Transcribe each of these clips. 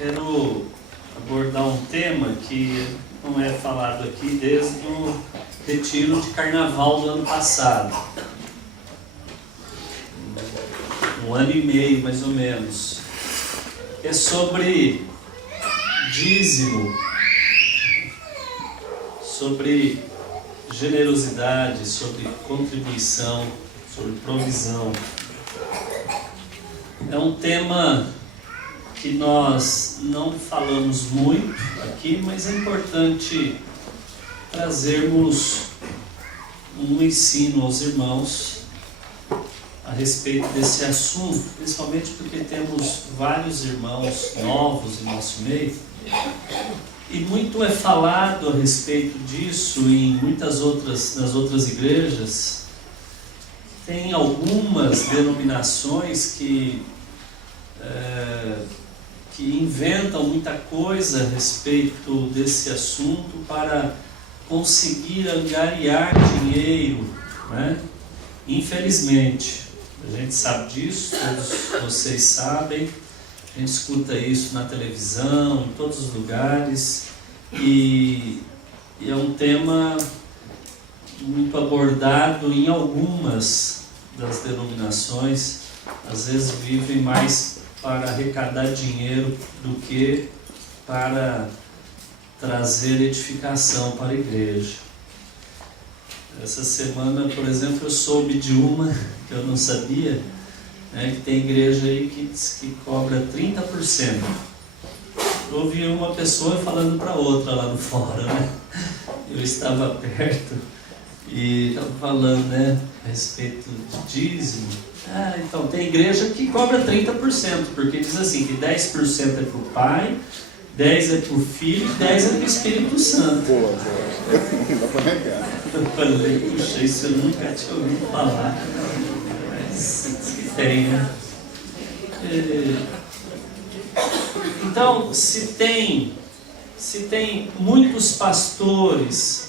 Quero abordar um tema que não é falado aqui desde o retiro de carnaval do ano passado. 1 ano e meio, mais ou menos. É sobre dízimo, sobre generosidade, sobre contribuição, sobre provisão. É um tema que nós não falamos muito aqui, mas é importante trazermos um ensino aos irmãos a respeito desse assunto, principalmente porque temos vários irmãos novos em nosso meio, e muito é falado a respeito disso nas outras igrejas. Tem algumas denominações que inventam muita coisa a respeito desse assunto para conseguir angariar dinheiro, né? Infelizmente, a gente sabe disso, todos vocês sabem, a gente escuta isso na televisão, em todos os lugares, e é um tema muito abordado em algumas das denominações. Às vezes vivem mais para arrecadar dinheiro do que para trazer edificação para a igreja. Essa semana, por exemplo, eu soube de uma que eu não sabia, né, que tem igreja aí que cobra 30%. Eu ouvi uma pessoa falando para outra lá no fórum, né? Eu estava perto e estava falando, né, a respeito de dízimo. Então tem igreja que cobra 30%, porque diz assim, que 10% é para o Pai, 10% é para o Filho e 10% é para o Espírito Santo. Boa. Não dá para negar. Eu falei, puxa, isso eu nunca tinha ouvido falar. Mas diz que tem, né? Então, se tem muitos pastores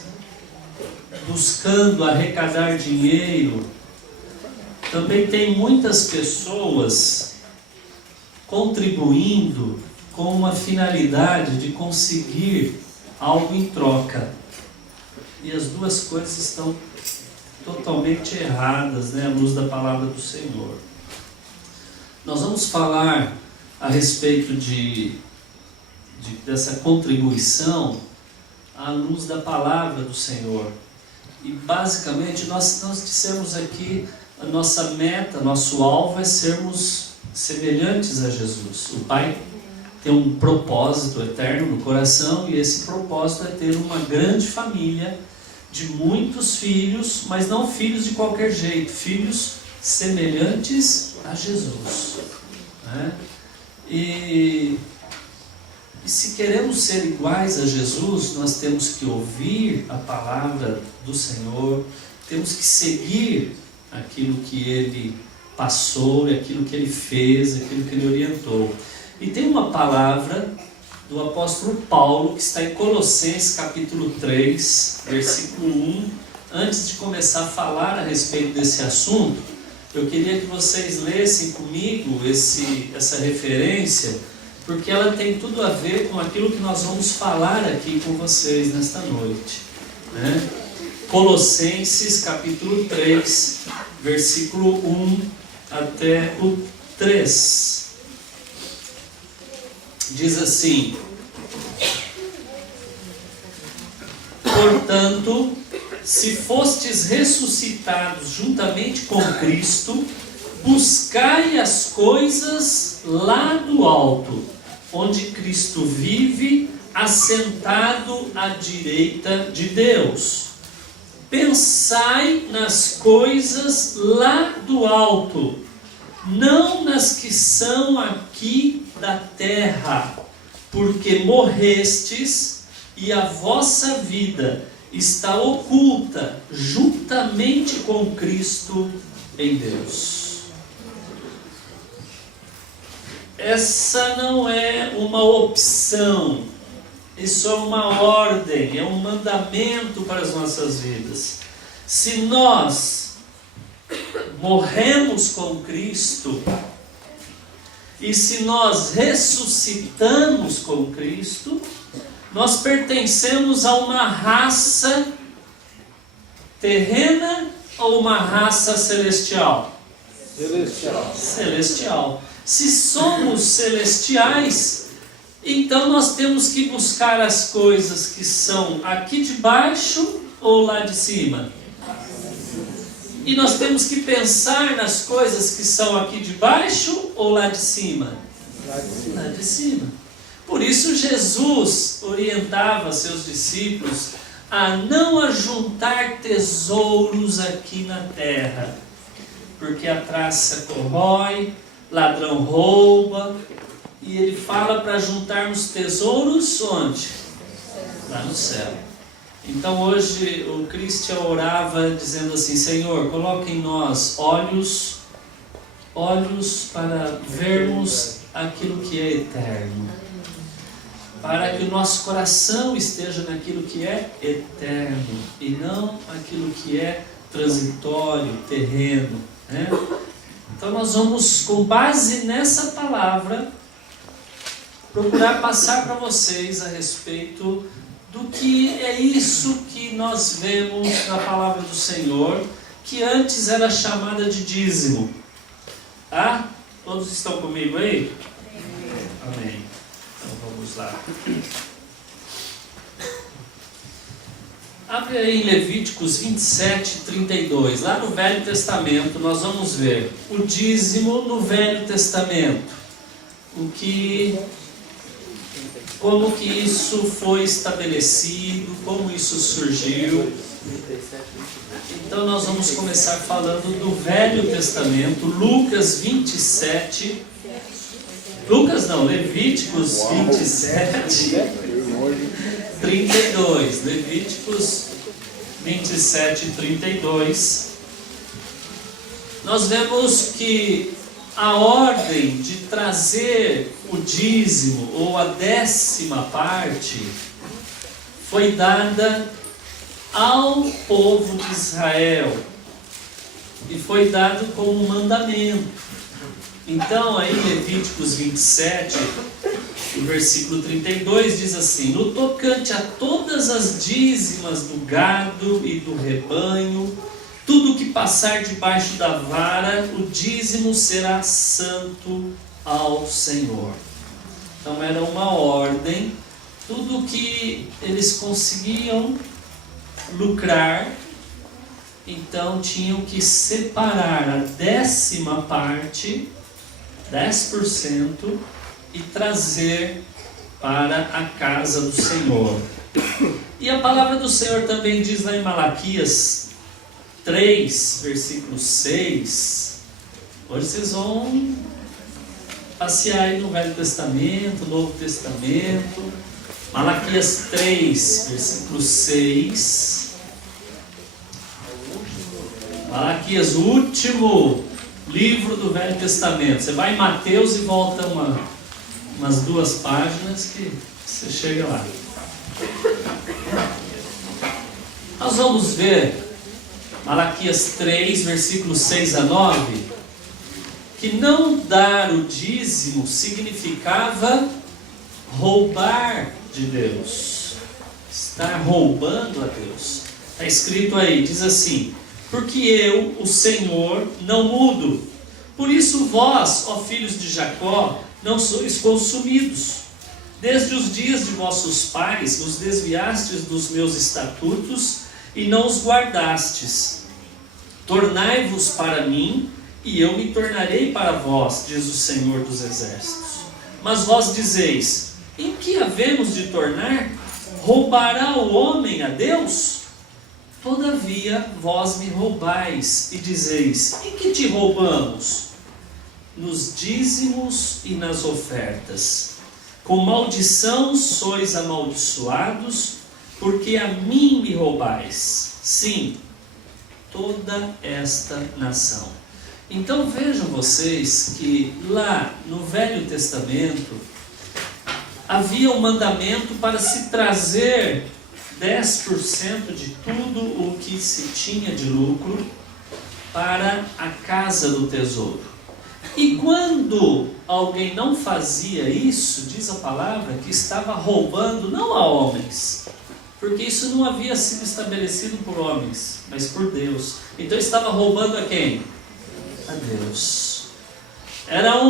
buscando arrecadar dinheiro, também tem muitas pessoas contribuindo com uma finalidade de conseguir algo em troca. E as duas coisas estão totalmente erradas, né, à luz da palavra do Senhor. Nós vamos falar a respeito dessa contribuição à luz da palavra do Senhor. E basicamente nós dissemos aqui, a nossa meta, nosso alvo é sermos semelhantes a Jesus. O Pai tem um propósito eterno no coração, e esse propósito é ter uma grande família de muitos filhos, mas não filhos de qualquer jeito, filhos semelhantes a Jesus, né? E se queremos ser iguais a Jesus, nós temos que ouvir a palavra do Senhor, temos que seguir aquilo que Ele passou, aquilo que Ele fez, aquilo que Ele orientou. E tem uma palavra do apóstolo Paulo, que está em Colossenses capítulo 3, versículo 1. Antes de começar a falar a respeito desse assunto, eu queria que vocês lessem comigo essa referência, porque ela tem tudo a ver com aquilo que nós vamos falar aqui com vocês nesta noite, né? Colossenses capítulo 3, versículo 1 até o 3. Diz assim: portanto, se fostes ressuscitados juntamente com Cristo, buscai as coisas lá do alto, onde Cristo vive, assentado à direita de Deus. Pensai nas coisas lá do alto, não nas que são aqui da terra, porque morrestes e a vossa vida está oculta juntamente com Cristo em Deus. Essa não é uma opção, isso é uma ordem, é um mandamento para as nossas vidas. Se nós morremos com Cristo, E se nós ressuscitamos com Cristo, nós pertencemos a uma raça terrena ou uma raça celestial? Celestial. Celestial. Se somos celestiais, então nós temos que buscar as coisas que são aqui de baixo ou lá de cima. E nós temos que pensar nas coisas que são aqui de baixo ou lá de cima? Lá de cima. Por isso Jesus orientava seus discípulos a não ajuntar tesouros aqui na terra, porque a traça corrói, ladrão rouba, e ele fala para juntarmos tesouros onde? Lá no céu. Então hoje o Christian orava dizendo assim: Senhor, coloque em nós olhos para vermos aquilo que é eterno, para que o nosso coração esteja naquilo que é eterno e não aquilo que é transitório, terreno, né? Então nós vamos, com base nessa palavra, procurar passar para vocês a respeito do que é isso que nós vemos na palavra do Senhor, que antes era chamada de dízimo. Tá? Todos estão comigo aí? Amém. Então vamos lá. Abre aí em Levíticos 27, 32. Lá no Velho Testamento nós vamos ver o dízimo no Velho Testamento. Como que isso foi estabelecido, como isso surgiu. Então nós vamos começar falando do Velho Testamento, Levíticos 27, 32. Levíticos 27, 32. Nós vemos que a ordem de trazer o dízimo ou a 10ª parte foi dada ao povo de Israel e foi dado como mandamento. Então aí Levíticos 27, o versículo 32 diz assim: no tocante a todas as dízimas do gado e do rebanho, tudo que passar debaixo da vara, o dízimo será santo ao Senhor. Então era uma ordem, tudo que eles conseguiam lucrar, então tinham que separar a 10ª parte, 10%, e trazer para a casa do Senhor. E a palavra do Senhor também diz lá em Malaquias 3, versículo 6. Hoje vocês vão passear aí no Velho Testamento, Novo Testamento. Malaquias 3, versículo 6. Malaquias, o último livro do Velho Testamento. Você vai em Mateus e volta umas 2 páginas que você chega lá. Nós vamos ver Malaquias 3, versículos 6 a 9, que não dar o dízimo significava roubar de Deus, estar roubando a Deus. Está escrito aí, diz assim: porque eu, o Senhor, não mudo. Por isso vós, ó filhos de Jacó, não sois consumidos. Desde os dias de vossos pais vos desviastes dos meus estatutos e não os guardastes. Tornai-vos para mim, e eu me tornarei para vós, diz o Senhor dos Exércitos. Mas vós dizeis: em que havemos de tornar? Roubará o homem a Deus? Todavia vós me roubais, e dizeis: em que te roubamos? Nos dízimos e nas ofertas. Com maldição sois amaldiçoados, porque a mim me roubais. Sim, toda esta nação. Então vejam vocês que lá no Velho Testamento havia um mandamento para se trazer 10% de tudo o que se tinha de lucro para a casa do tesouro. E quando alguém não fazia isso, diz a palavra, que estava roubando não a homens, porque isso não havia sido estabelecido por homens, mas por Deus. Então estava roubando a quem? A Deus. Era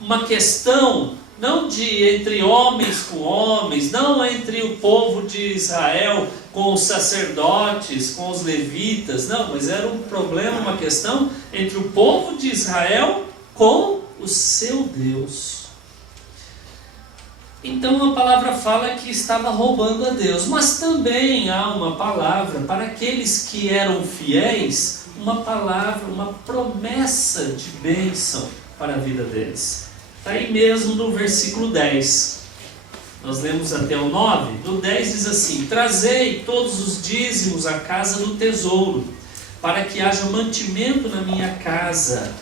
uma questão não de entre homens com homens, não entre o povo de Israel com os sacerdotes, com os levitas, não, mas era um problema, uma questão entre o povo de Israel com o seu Deus. Então a palavra fala que estava roubando a Deus, mas também há uma palavra para aqueles que eram fiéis, uma palavra, uma promessa de bênção para a vida deles. Está aí mesmo no versículo 10. Nós lemos até o 9. No 10 diz assim: trazei todos os dízimos à casa do tesouro, para que haja mantimento na minha casa.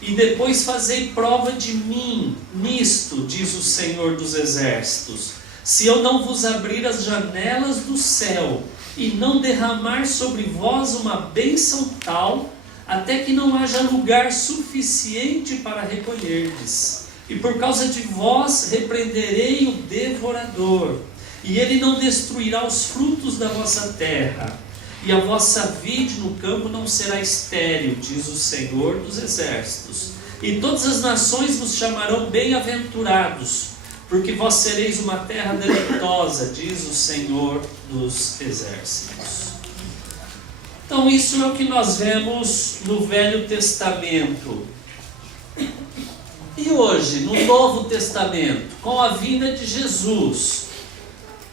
E depois fazei prova de mim nisto, diz o Senhor dos Exércitos, se eu não vos abrir as janelas do céu e não derramar sobre vós uma bênção tal, até que não haja lugar suficiente para recolherdes. E por causa de vós repreenderei o devorador, e ele não destruirá os frutos da vossa terra, e a vossa vide no campo não será estéril, diz o Senhor dos Exércitos. E todas as nações vos chamarão bem-aventurados, porque vós sereis uma terra deleitosa, diz o Senhor dos Exércitos. Então isso é o que nós vemos no Velho Testamento. E hoje, no Novo Testamento, com a vinda de Jesus,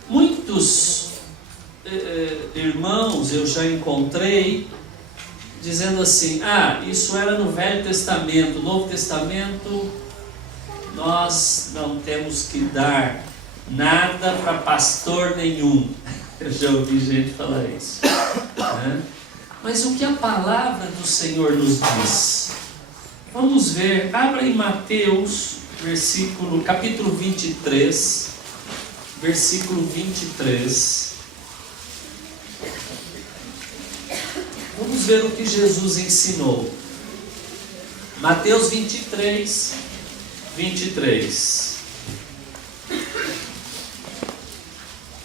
muitos irmãos eu já encontrei dizendo assim: isso era no Velho Testamento, no Novo Testamento nós não temos que dar nada para pastor nenhum. Eu já ouvi gente falar isso, né? Mas o que a palavra do Senhor nos diz? Vamos ver, abra em Mateus, capítulo 23, versículo 23. Vamos ver o que Jesus ensinou. Mateus 23, 23.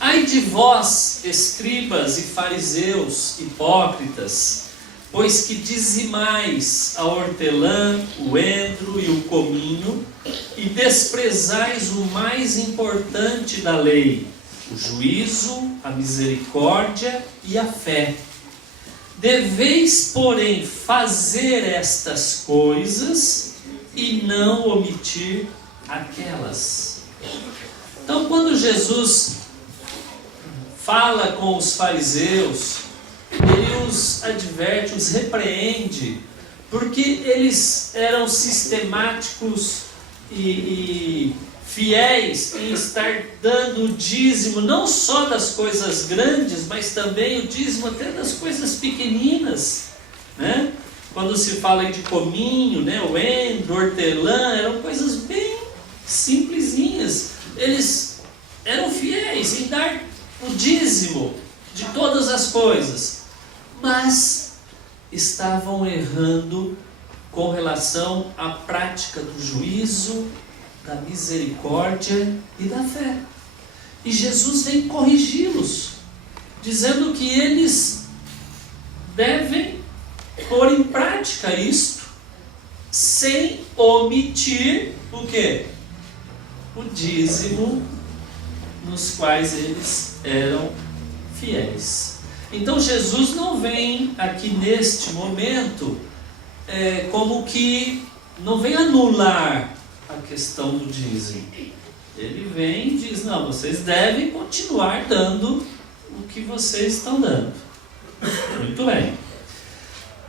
Ai de vós, escribas e fariseus, hipócritas, pois que dizimais a hortelã, o endro e o cominho, e desprezais o mais importante da lei, o juízo, a misericórdia e a fé. Deveis, porém, fazer estas coisas e não omitir aquelas. Então, quando Jesus fala com os fariseus, ele os adverte, os repreende, porque eles eram sistemáticos e fiéis em estar dando o dízimo, não só das coisas grandes, mas também o dízimo até das coisas pequeninas, né? Quando se fala de cominho, né, o endro, hortelã, eram coisas bem simplesinhas. Eles eram fiéis em dar o dízimo de todas as coisas, mas estavam errando com relação à prática do juízo, da misericórdia e da fé. E Jesus vem corrigi-los, dizendo que eles devem pôr em prática isto, sem omitir o quê? O dízimo, nos quais eles eram fiéis. Então Jesus não vem aqui neste momento como que não vem anular a questão do dízimo. Ele vem e diz: não, vocês devem continuar dando o que vocês estão dando. Muito bem.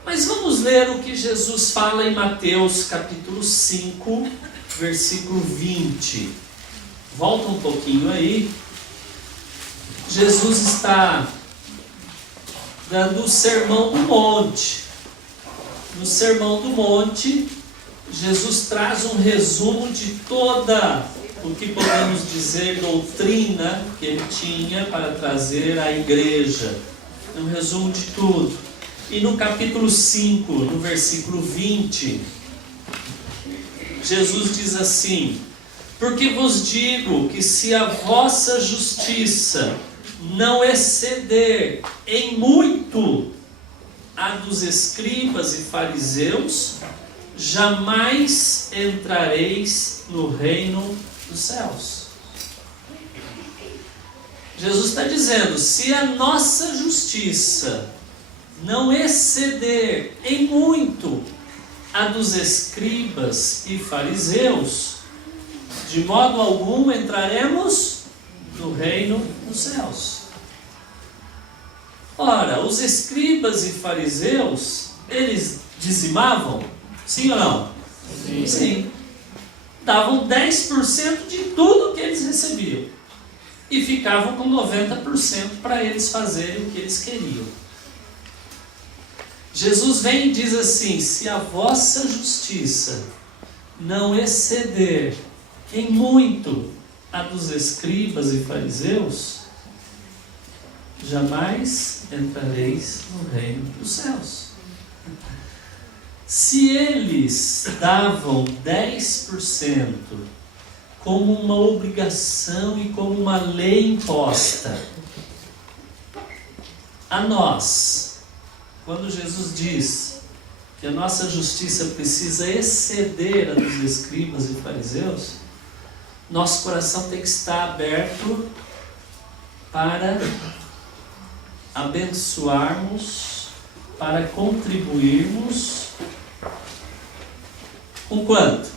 Mas vamos ler o que Jesus fala em Mateus capítulo 5, versículo 20. Volta um pouquinho aí. Jesus está dando o Sermão do Monte. No Sermão do Monte, Jesus traz um resumo de toda o que podemos dizer doutrina que ele tinha para trazer à igreja. Um resumo de tudo. E no capítulo 5, no versículo 20, Jesus diz assim: porque vos digo que se a vossa justiça não exceder em muito a dos escribas e fariseus, jamais entrareis no reino dos céus. Jesus está dizendo, se a nossa justiça não exceder em muito a dos escribas e fariseus, de modo algum entraremos no reino dos céus. Ora, os escribas e fariseus, eles dizimavam? Sim ou não? Sim. Sim. Davam 10% de tudo que eles recebiam. E ficavam com 90% para eles fazerem o que eles queriam. Jesus vem e diz assim: se a vossa justiça não exceder em muito a dos escribas e fariseus, jamais entrareis no reino dos céus. Se eles davam 10% como uma obrigação e como uma lei imposta a nós, quando Jesus diz que a nossa justiça precisa exceder a dos escribas e fariseus, nosso coração tem que estar aberto para abençoarmos, para contribuirmos. Com quanto?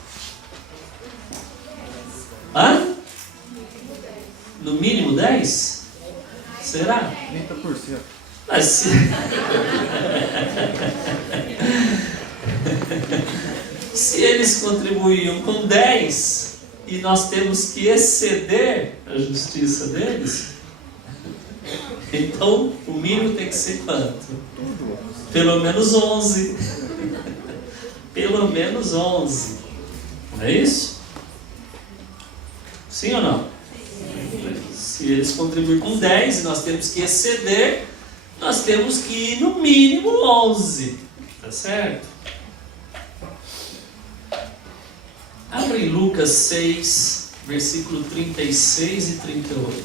Hã? No mínimo 10? Será? 30%. Mas se... se eles contribuíam com 10 e nós temos que exceder a justiça deles, então o mínimo tem que ser quanto? Pelo menos 11. Pelo menos 11. Não é isso? Sim ou não? Se eles contribuem com 10 e nós temos que exceder, nós temos que ir no mínimo 11. Tá certo? Abra em Lucas 6, versículo 36 e 38.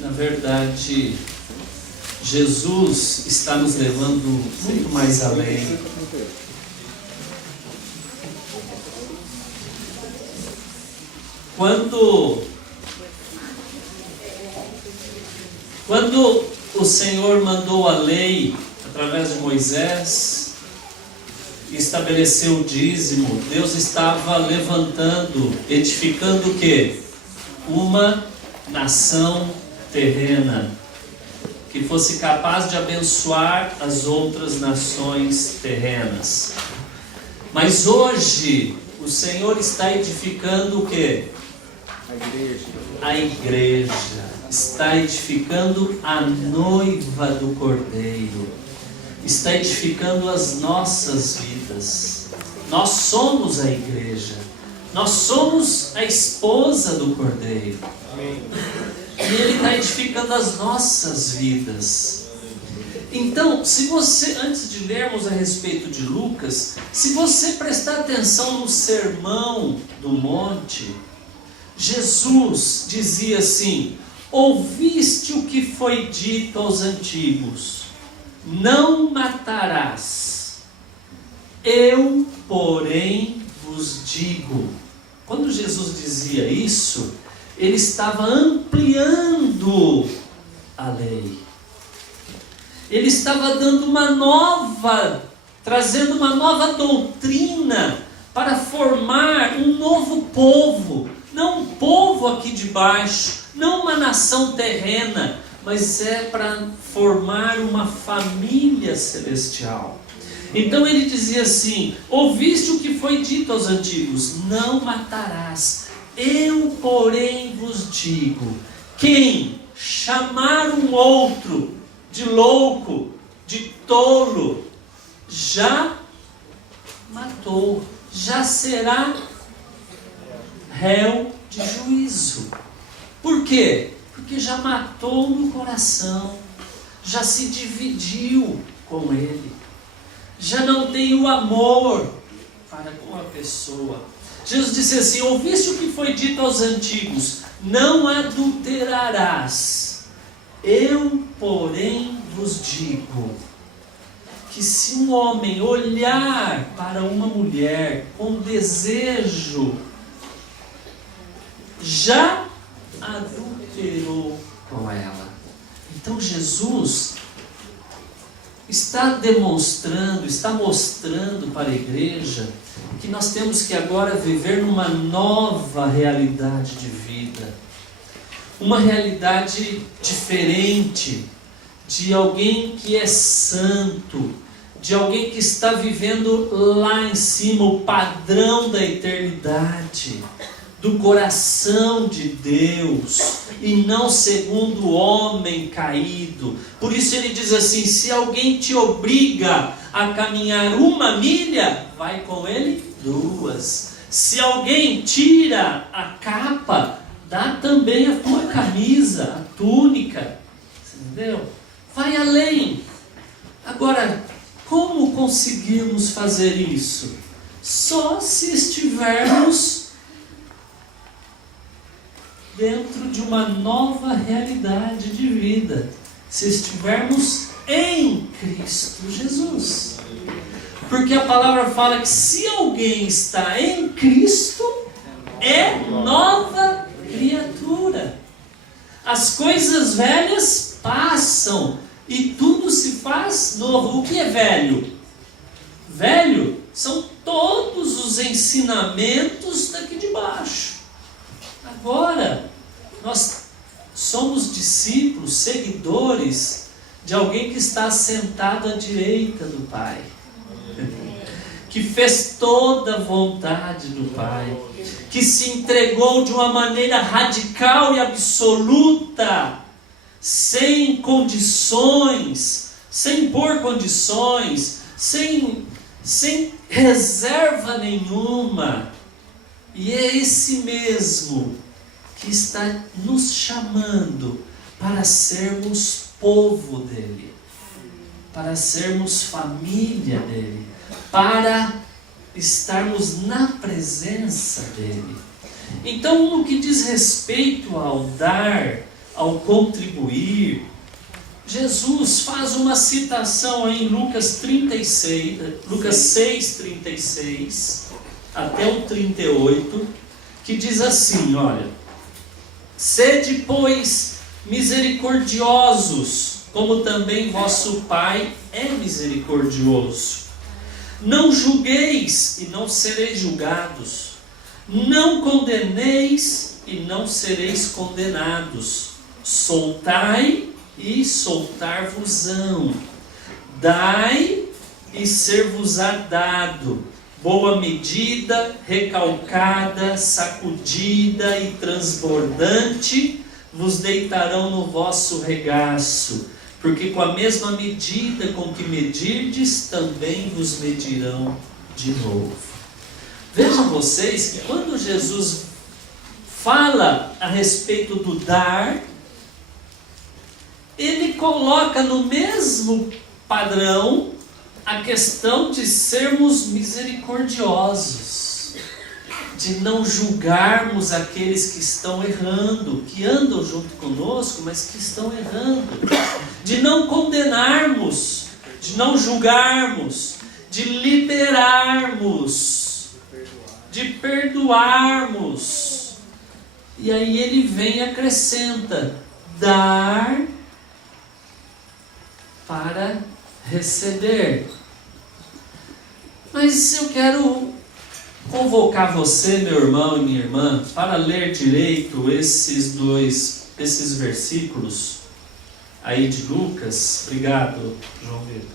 Na verdade, Jesus está nos levando muito mais além. Quando o Senhor mandou a lei através de Moisés e estabeleceu o dízimo, Deus estava levantando, edificando o quê? Uma nação terrena que fosse capaz de abençoar as outras nações terrenas. Mas hoje o Senhor está edificando o quê? A igreja. Está edificando a noiva do Cordeiro. Está edificando as nossas vidas. Nós somos a igreja. Nós somos a esposa do Cordeiro. Amém. E Ele está edificando as nossas vidas. Então, se você, antes de lermos a respeito de Lucas, se você prestar atenção no Sermão do Monte, Jesus dizia assim: ouviste o que foi dito aos antigos, não matarás. Eu, porém, vos digo. Quando Jesus dizia isso, Ele estava ampliando a lei. Ele estava dando trazendo uma nova doutrina para formar um novo povo. Não um povo aqui de baixo, não uma nação terrena, mas é para formar uma família celestial. Então ele dizia assim: ouviste o que foi dito aos antigos, não matarás. Eu, porém, vos digo, quem chamar um outro de louco, de tolo, já matou, já será réu de juízo. Por quê? Porque já matou no coração, já se dividiu com ele, já não tem o amor para com a pessoa. Jesus disse assim: ouviste o que foi dito aos antigos, não adulterarás. Eu, porém, vos digo que se um homem olhar para uma mulher com desejo, já adulterou com ela. Então Jesus está mostrando para a igreja que nós temos que agora viver numa nova realidade de vida. Uma realidade diferente, de alguém que é santo, de alguém que está vivendo lá em cima o padrão da eternidade, do coração de Deus, e não segundo o homem caído. Por isso ele diz assim: se alguém te obriga a caminhar 1 milha, vai com ele 2. Se alguém tira a capa, dá também a tua camisa, a túnica. Entendeu? Vai além. Agora, como conseguimos fazer isso? Só se estivermos dentro de uma nova realidade de vida. Se estivermos em Cristo Jesus. Porque a palavra fala que se alguém está em Cristo, é nova criatura. As coisas velhas passam e tudo se faz novo. O que é velho? Velho são todos os ensinamentos daqui de baixo. Agora, nós somos discípulos, seguidores de alguém que está sentado à direita do Pai, que fez toda a vontade do Pai, que se entregou de uma maneira radical e absoluta, sem condições, sem pôr condições, sem reserva nenhuma. E é esse mesmo que está nos chamando para sermos povo dele, para sermos família dele, para estarmos na presença dele. Então, no que diz respeito ao dar, ao contribuir, Jesus faz uma citação em Lucas 6:36 até o 38, que diz assim, olha: sede, pois, misericordiosos, como também vosso Pai é misericordioso. Não julgueis e não sereis julgados. Não condeneis e não sereis condenados. Soltai e soltar-vos-ão. Dai e ser-vos-á dado. Boa medida, recalcada, sacudida e transbordante, vos deitarão no vosso regaço, porque com a mesma medida com que medirdes, também vos medirão de novo. Vejam vocês que quando Jesus fala a respeito do dar, ele coloca no mesmo padrão a questão de sermos misericordiosos, de não julgarmos aqueles que estão errando, que andam junto conosco, mas que estão errando, de não condenarmos, de não julgarmos, de liberarmos, de perdoarmos. E aí ele vem e acrescenta: dar para receber. Mas eu quero convocar você, meu irmão e minha irmã, para ler direito esses versículos aí de Lucas. Obrigado, João Vitor.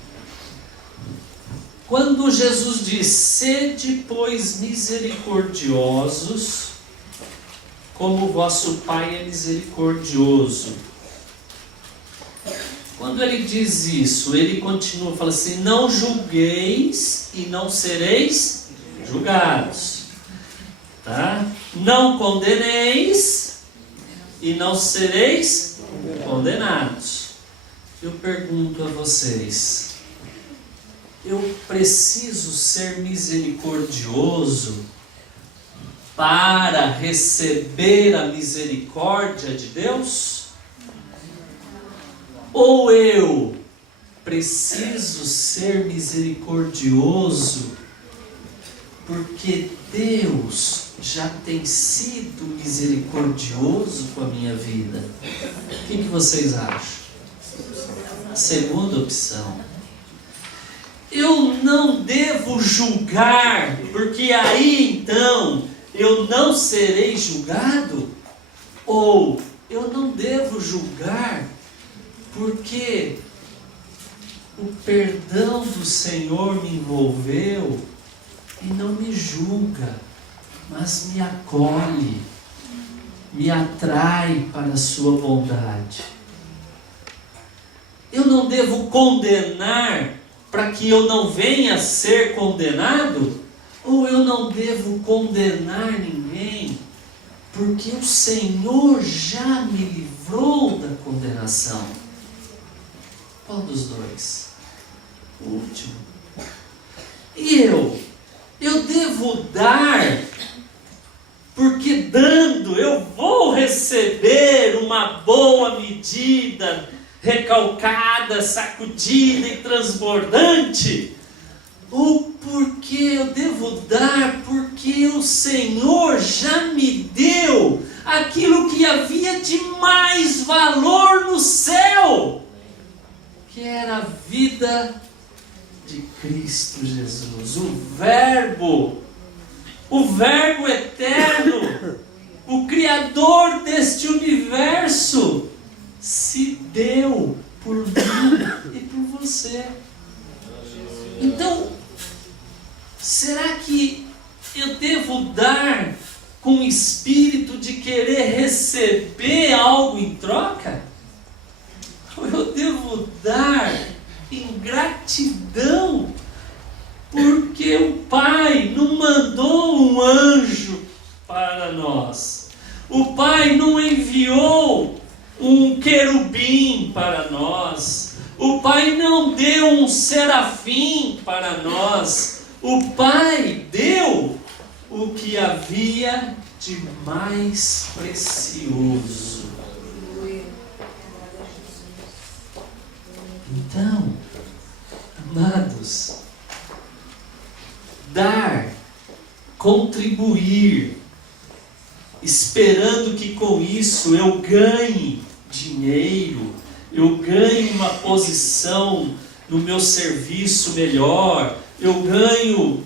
Quando Jesus diz: sede, pois, misericordiosos, como o vosso Pai é misericordioso. Quando ele diz isso, ele continua, fala assim: não julgueis e não sereis julgados. Tá? Não condeneis e não sereis condenados. Eu pergunto a vocês: eu preciso ser misericordioso para receber a misericórdia de Deus? Ou eu preciso ser misericordioso porque Deus já tem sido misericordioso com a minha vida? O que vocês acham? A segunda opção. Eu não devo julgar, porque aí então eu não serei julgado? Ou eu não devo julgar porque o perdão do Senhor me envolveu e não me julga, mas me acolhe, me atrai para a sua bondade? Eu não devo condenar para que eu não venha a ser condenado? Ou eu não devo condenar ninguém porque o Senhor já me livrou da condenação? Qual dos dois? O último. E eu devo dar, porque dando eu vou receber uma boa medida, recalcada, sacudida e transbordante? Ou porque eu devo dar porque o Senhor já me deu aquilo que havia de mais valor no céu, que era a vida de Cristo Jesus, o Verbo eterno, o Criador deste universo, se deu por mim e por você. Então, será que eu devo dar com o espírito de querer receber algo em troca? Ou eu devo dar em gratidão, porque o Pai não mandou um anjo para nós, o Pai não enviou um querubim para nós, o Pai não deu um serafim para nós, o Pai deu o que havia de mais precioso. Então, amados, dar, contribuir, esperando que com isso eu ganhe dinheiro, eu ganhe uma posição no meu serviço melhor, eu ganho...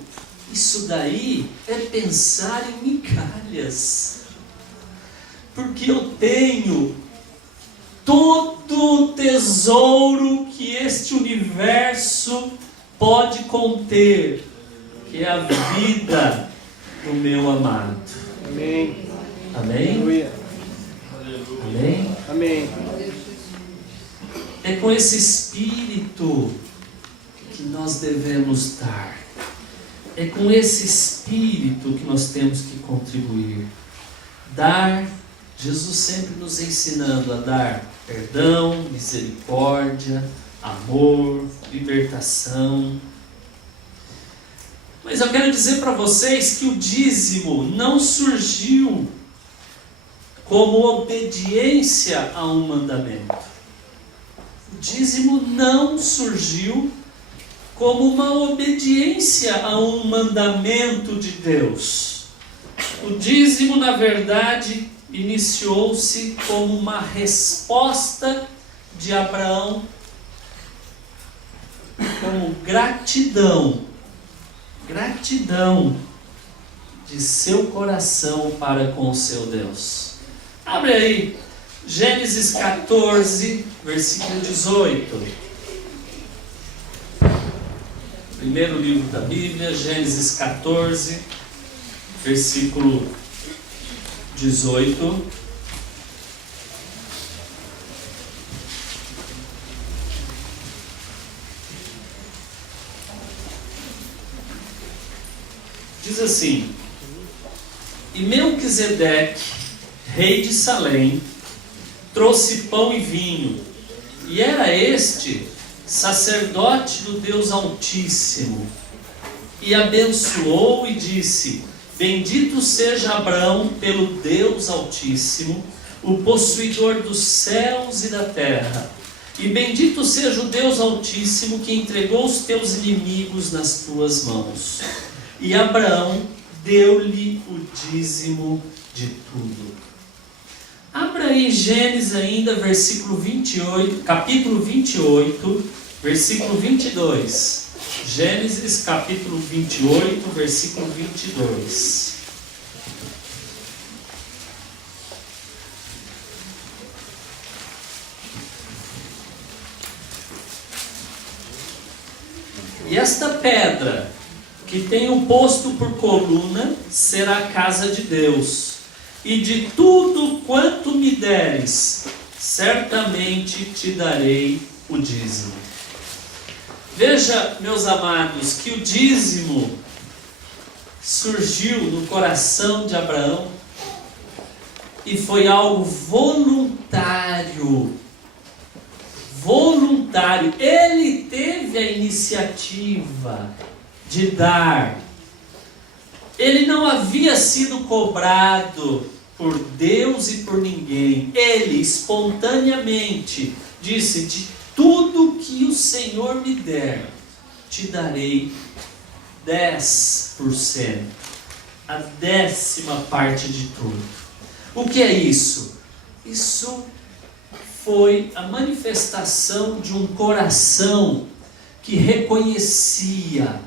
Isso daí é pensar em migalhas. Porque eu tenho todo o tesouro que este universo pode conter, que é a vida do meu amado. Amém. Amém? Aleluia. Amém? Amém. É com esse espírito que nós devemos dar. É com esse espírito que nós temos que contribuir. Dar, Jesus sempre nos ensinando a dar perdão, misericórdia, amor, libertação. Mas eu quero dizer para vocês que o dízimo não surgiu como obediência a um mandamento. O dízimo não surgiu como uma obediência a um mandamento de Deus. O dízimo, na verdade, iniciou-se como uma resposta de Abraão, como gratidão de seu coração para com o seu Deus. Abre aí, Gênesis 14, versículo 18. Primeiro livro da Bíblia, Gênesis 14, versículo 18. Diz assim: E Melquisedeque, rei de Salém, trouxe pão e vinho, e era este sacerdote do Deus Altíssimo, e abençoou e disse: bendito seja Abrão pelo Deus Altíssimo, o possuidor dos céus e da terra, e bendito seja o Deus Altíssimo que entregou os teus inimigos nas tuas mãos. E Abraão deu-lhe o dízimo de tudo. Abra aí Gênesis ainda, versículo 28, capítulo 28, versículo 22. Gênesis capítulo 28, versículo 22. E esta pedra, que tenho posto por coluna, será a casa de Deus, e de tudo quanto me deres, certamente te darei o dízimo. Veja, meus amados, que o dízimo surgiu no coração de Abraão e foi algo voluntário. Voluntário. Ele teve a iniciativa de dar. Ele não havia sido cobrado por Deus e por ninguém. Ele espontaneamente disse: de tudo que o Senhor me der, te darei 10%, a 10ª parte de tudo. O que é isso? Isso foi a manifestação de um coração que reconhecia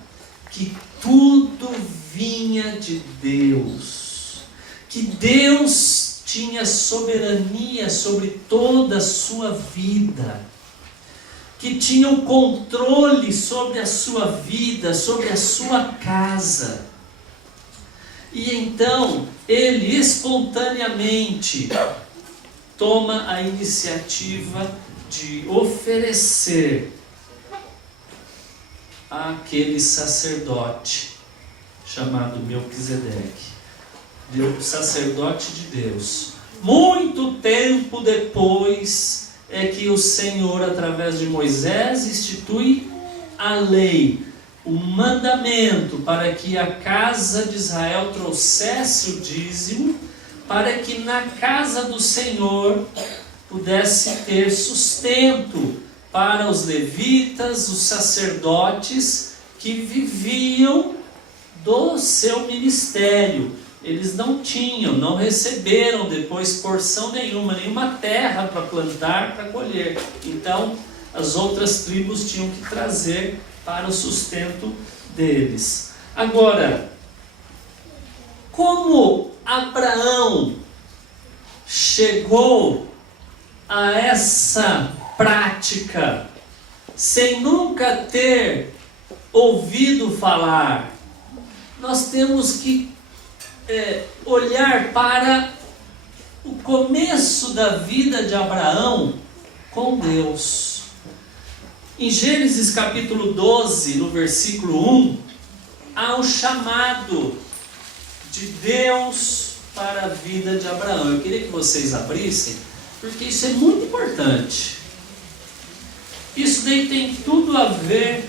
que tudo vinha de Deus, que Deus tinha soberania sobre toda a sua vida, que tinha o controle sobre a sua vida, sobre a sua casa. E então ele espontaneamente toma a iniciativa de oferecer àquele sacerdote chamado Melquisedeque, sacerdote de Deus. Muito tempo depois é que o Senhor, através de Moisés, institui a lei, o mandamento para que a casa de Israel trouxesse o dízimo, para que na casa do Senhor pudesse ter sustento para os levitas, os sacerdotes que viviam do seu ministério. Eles não receberam depois porção nenhuma terra para plantar, para colher. Então, as outras tribos tinham que trazer para o sustento deles. Agora, como Abraão chegou a essa prática sem nunca ter ouvido falar? Nós temos que olhar para o começo da vida de Abraão com Deus. Em Gênesis capítulo 12, no versículo 1, há um chamado de Deus para a vida de Abraão. Eu queria que vocês abrissem, porque isso é muito importante. Isso daí tem tudo a ver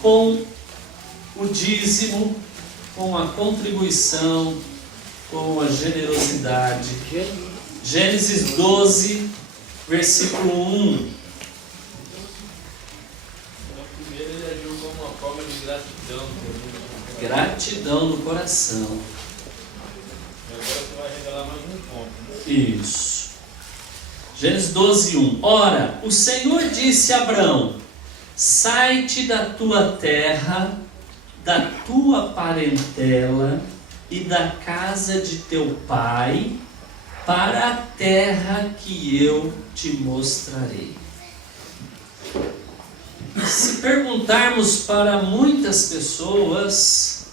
com o dízimo, com a contribuição, com a generosidade. Gênesis 12, versículo 1. Primeiro ele agiu como uma forma de gratidão. Gratidão no coração. Agora você vai revelar mais um ponto, né? Isso. Gênesis 12, 1. Ora, o Senhor disse a Abrão: sai-te da tua terra, da tua parentela e da casa de teu pai, para a terra que eu te mostrarei. Se perguntarmos para muitas pessoas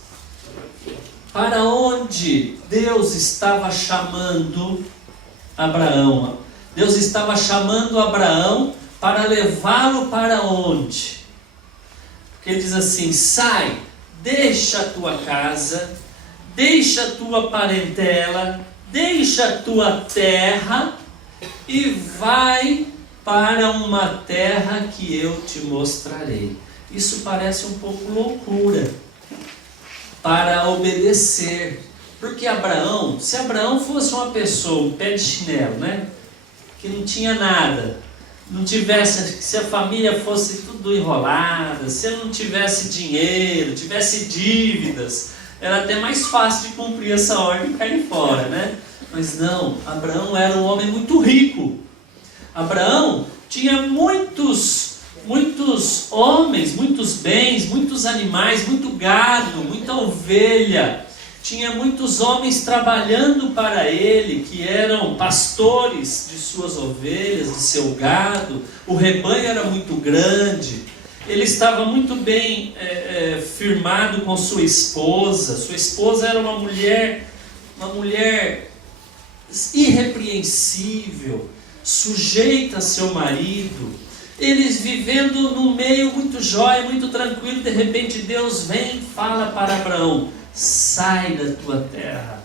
para onde Deus estava chamando Abraão, Deus estava chamando Abraão para levá-lo para onde? Porque ele diz assim: sai, deixa a tua casa, deixa a tua parentela, deixa a tua terra e vai para uma terra que eu te mostrarei. Isso parece um pouco loucura, para obedecer. Porque Abraão, se Abraão fosse uma pessoa, um pé de chinelo, né? Que não tinha nada, não tivesse, se a família fosse tudo enrolada, se ele não tivesse dinheiro, tivesse dívidas, era até mais fácil de cumprir essa ordem e cair fora, né? Mas não, Abraão era um homem muito rico. Abraão tinha muitos homens, muitos bens, muitos animais, muito gado, muita ovelha. Tinha muitos homens trabalhando para ele, que eram pastores de suas ovelhas, de seu gado. O rebanho era muito grande. Ele estava muito bem firmado com sua esposa. Sua esposa era uma mulher irrepreensível, sujeita a seu marido. Eles vivendo num meio muito jóia, muito tranquilo. De repente Deus vem e fala para Abraão: sai da tua terra,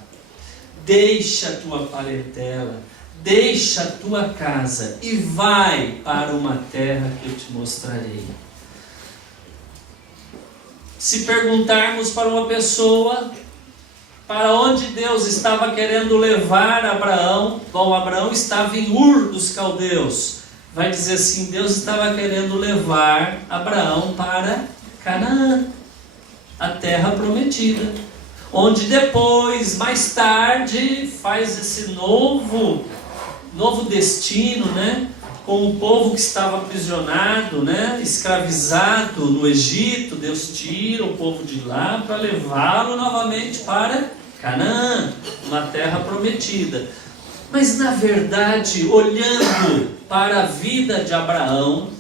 deixa a tua parentela, deixa a tua casa e vai para uma terra que eu te mostrarei. Se perguntarmos para uma pessoa para onde Deus estava querendo levar Abraão, bom, Abraão estava em Ur dos Caldeus, vai dizer assim: Deus estava querendo levar Abraão para Canaã, a terra prometida, onde depois, mais tarde, faz esse novo destino, né? Com o povo que estava aprisionado, né? Escravizado no Egito. Deus tira o povo de lá para levá-lo novamente para Canaã, uma terra prometida. Mas na verdade, olhando para a vida de Abraão,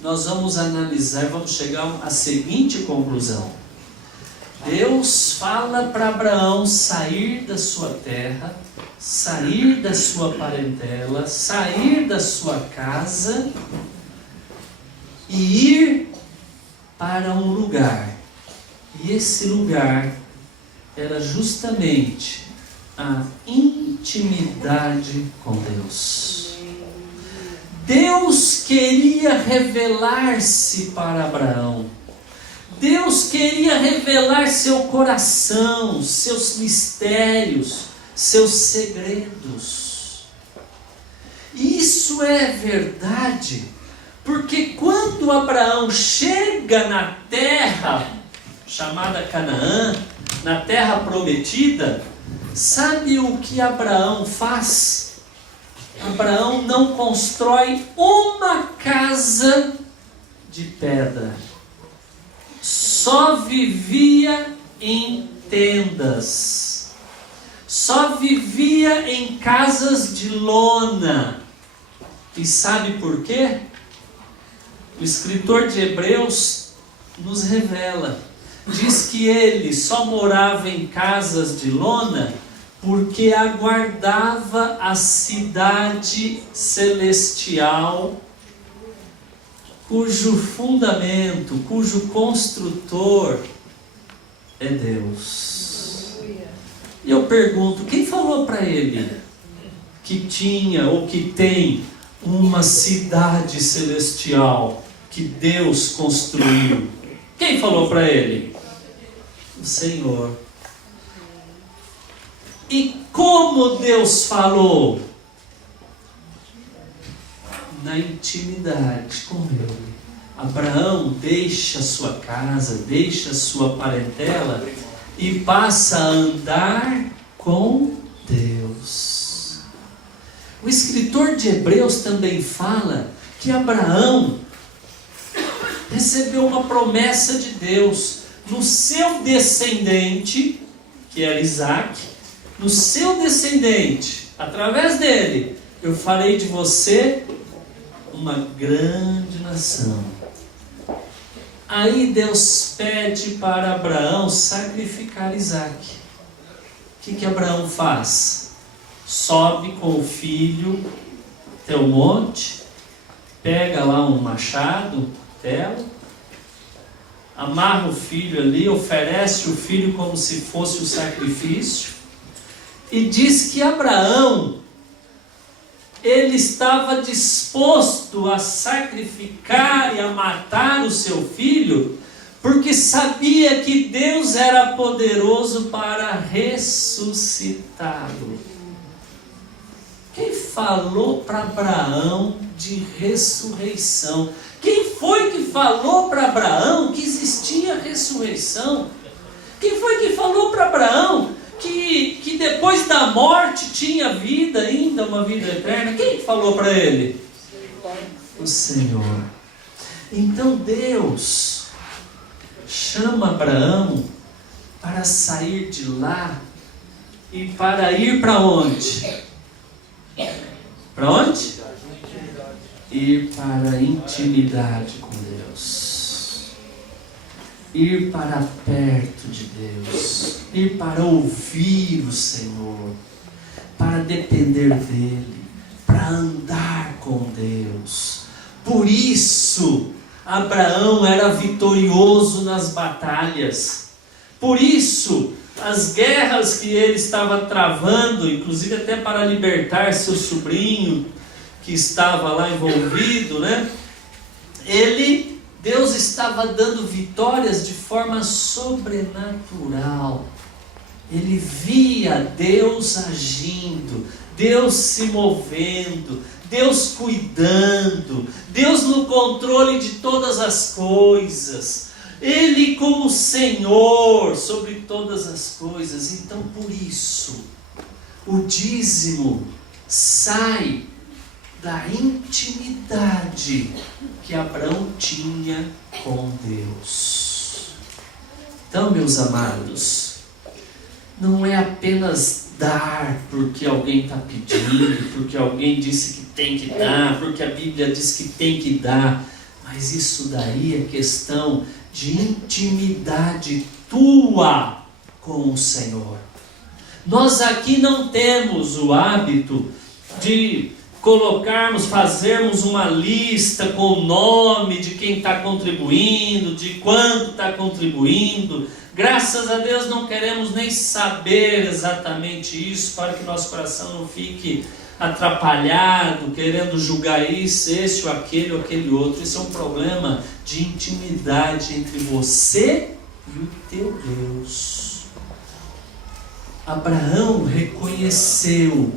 nós vamos analisar e vamos chegar à seguinte conclusão: Deus fala para Abraão sair da sua terra, sair da sua parentela, sair da sua casa e ir para um lugar. E esse lugar era justamente a intimidade com Deus. Deus queria revelar-se para Abraão. Deus queria revelar seu coração, seus mistérios, seus segredos. E isso é verdade, porque quando Abraão chega na terra chamada Canaã, na terra prometida, sabe o que Abraão faz? Abraão não constrói uma casa de pedra. Só vivia em tendas, só vivia em casas de lona. E sabe por quê? O escritor de Hebreus nos revela, diz que ele só morava em casas de lona porque aguardava a cidade celestial, cujo fundamento, cujo construtor é Deus. E eu pergunto, quem falou para ele que tinha ou que tem uma cidade celestial que Deus construiu? Quem falou para ele? O Senhor. E como Deus falou? Na intimidade com Ele. Abraão deixa sua casa, deixa sua parentela e passa a andar com Deus. O escritor de Hebreus também fala que Abraão recebeu uma promessa de Deus: no seu descendente, que era Isaac, no seu descendente, através dele, eu farei de você uma grande nação. Aí Deus pede para Abraão sacrificar Isaac. O que Abraão faz? Sobe com o filho até o monte, pega lá um machado, amarra o filho ali, oferece o filho como se fosse o sacrifício, e diz que Abraão, ele estava disposto a sacrificar e a matar o seu filho, porque sabia que Deus era poderoso para ressuscitá-lo. Quem falou para Abraão de ressurreição? Quem foi que falou para Abraão que existia ressurreição? Quem foi que falou para Abraão que depois da morte tinha vida ainda, uma vida eterna? Quem falou para ele? O Senhor. Então Deus chama Abraão para sair de lá e para ir para onde? Para onde? Ir para a intimidade com Deus. Ir para perto de Deus. Ir para ouvir o Senhor. Para depender dEle. Para andar com Deus. Por isso, Abraão era vitorioso nas batalhas. Por isso, as guerras que ele estava travando, inclusive até para libertar seu sobrinho, que estava lá envolvido, né? Deus estava dando vitórias de forma sobrenatural. Ele via Deus agindo, Deus se movendo, Deus cuidando, Deus no controle de todas as coisas, Ele como Senhor sobre todas as coisas. Então por isso, o dízimo sai da intimidade que Abraão tinha com Deus. Então, meus amados, não é apenas dar porque alguém está pedindo, porque alguém disse que tem que dar, porque a Bíblia diz que tem que dar, mas isso daí é questão de intimidade tua com o Senhor. Nós aqui não temos o hábito de fazermos uma lista com o nome de quem está contribuindo, de quanto está contribuindo. Graças a Deus não queremos nem saber exatamente isso, para que nosso coração não fique atrapalhado, querendo julgar isso, esse ou aquele outro. Isso é um problema de intimidade entre você e o teu Deus. Abraão reconheceu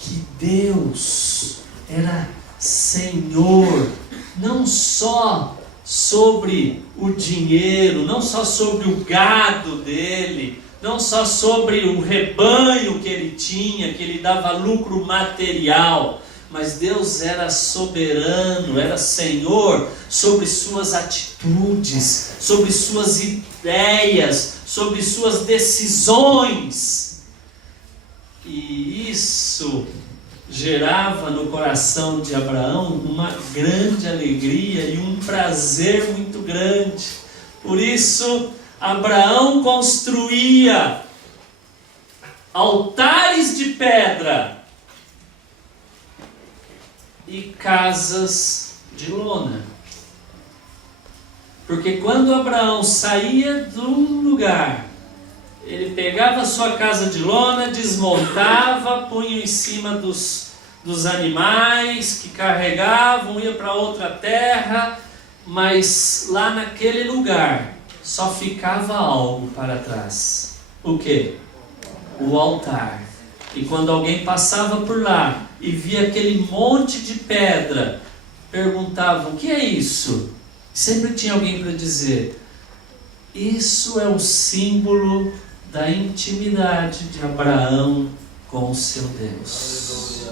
que Deus era Senhor, não só sobre o dinheiro, não só sobre o gado dele, não só sobre o rebanho que ele tinha, que ele dava lucro material, mas Deus era soberano, era Senhor sobre suas atitudes, sobre suas ideias, sobre suas decisões. E isso gerava no coração de Abraão uma grande alegria e um prazer muito grande. Por isso, Abraão construía altares de pedra e casas de lona. Porque quando Abraão saía de um lugar, ele pegava a sua casa de lona, desmontava, punha em cima dos animais que carregavam, ia para outra terra, mas lá naquele lugar só ficava algo para trás. O quê? O altar. E quando alguém passava por lá e via aquele monte de pedra, perguntavam: o que é isso? Sempre tinha alguém para dizer: isso é o símbolo da intimidade de Abraão com o seu Deus.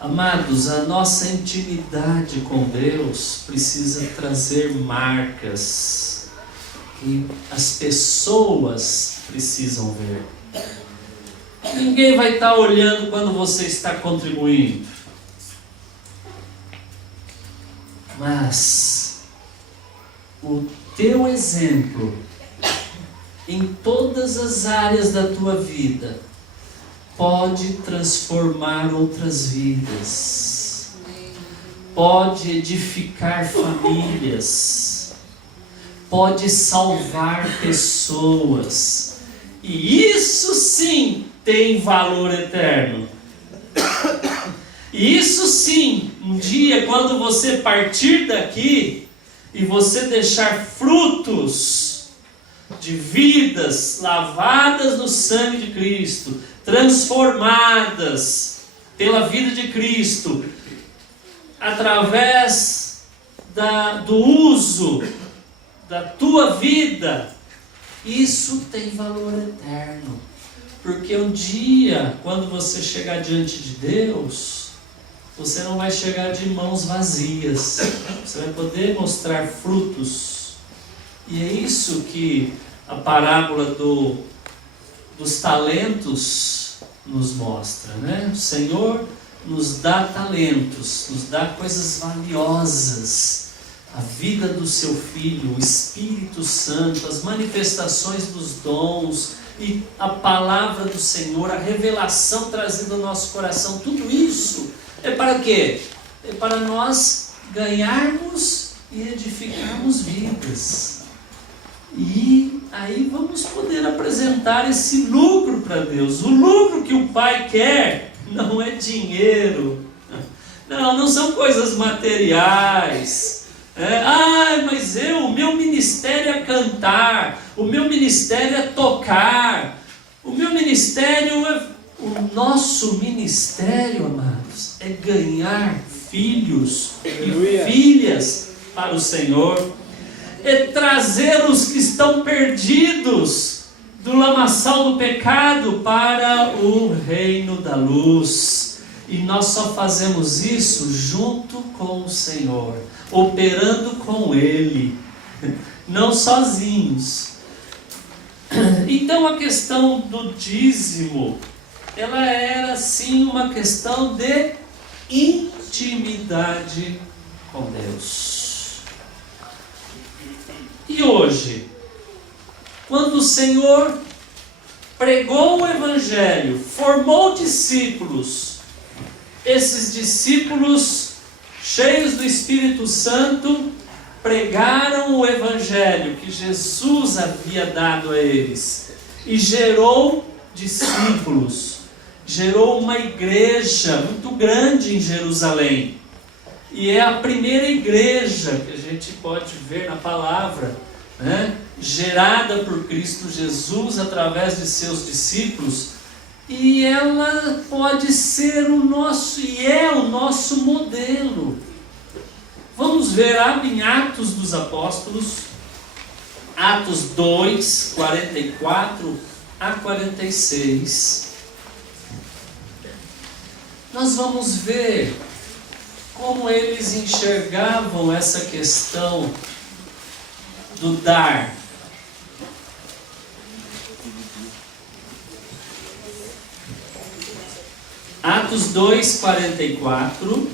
Amados, a nossa intimidade com Deus precisa trazer marcas que as pessoas precisam ver. Ninguém vai estar olhando quando você está contribuindo, mas o teu exemplo em todas as áreas da tua vida pode transformar outras vidas, pode edificar famílias, pode salvar pessoas, e isso sim tem valor eterno. E isso sim, um dia quando você partir daqui e você deixar frutos de vidas lavadas no sangue de Cristo, transformadas pela vida de Cristo, através do uso da tua vida, isso tem valor eterno. Porque um dia, quando você chegar diante de Deus, você não vai chegar de mãos vazias. Você vai poder mostrar frutos. E é isso que a parábola dos talentos nos mostra, né? O Senhor nos dá talentos, nos dá coisas valiosas. A vida do seu Filho, o Espírito Santo, as manifestações dos dons e a palavra do Senhor, a revelação trazida ao nosso coração, tudo isso é para quê? É para nós ganharmos e edificarmos vidas. E aí vamos poder apresentar esse lucro para Deus. O lucro que o Pai quer não é dinheiro, não são coisas materiais. Mas o meu ministério é cantar, o meu ministério é tocar, o nosso ministério, amados, é ganhar filhos e filhas para o Senhor, é trazer os que estão perdidos do lamaçal do pecado para o reino da luz. E nós só fazemos isso junto com o Senhor, operando com Ele, não sozinhos. Então a questão do dízimo, ela era sim uma questão de intimidade com Deus. E hoje, quando o Senhor pregou o Evangelho, formou discípulos, esses discípulos cheios do Espírito Santo pregaram o Evangelho que Jesus havia dado a eles e gerou discípulos, gerou uma igreja muito grande em Jerusalém. E é a primeira igreja que a gente pode ver na palavra, né? Gerada por Cristo Jesus através de seus discípulos. E ela pode ser o nosso, e é o nosso modelo. Vamos ver, abre em Atos dos Apóstolos, Atos 2, 44 a 46. Nós vamos ver como eles enxergavam essa questão do dar. Atos 2, 44.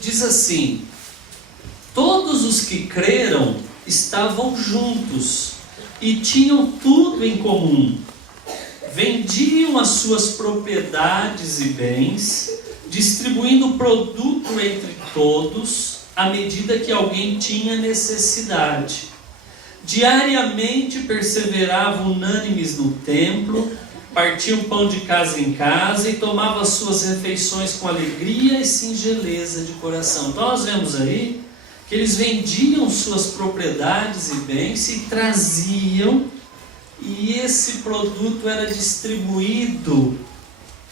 Diz assim: todos os que creram estavam juntos e tinham tudo em comum. Vendiam as suas propriedades e bens, distribuindo o produto entre todos, à medida que alguém tinha necessidade. Diariamente perseveravam unânimes no templo, partiam pão de casa em casa e tomavam as suas refeições com alegria e singeleza de coração. Então nós vemos aí que eles vendiam suas propriedades e bens e traziam, e esse produto era distribuído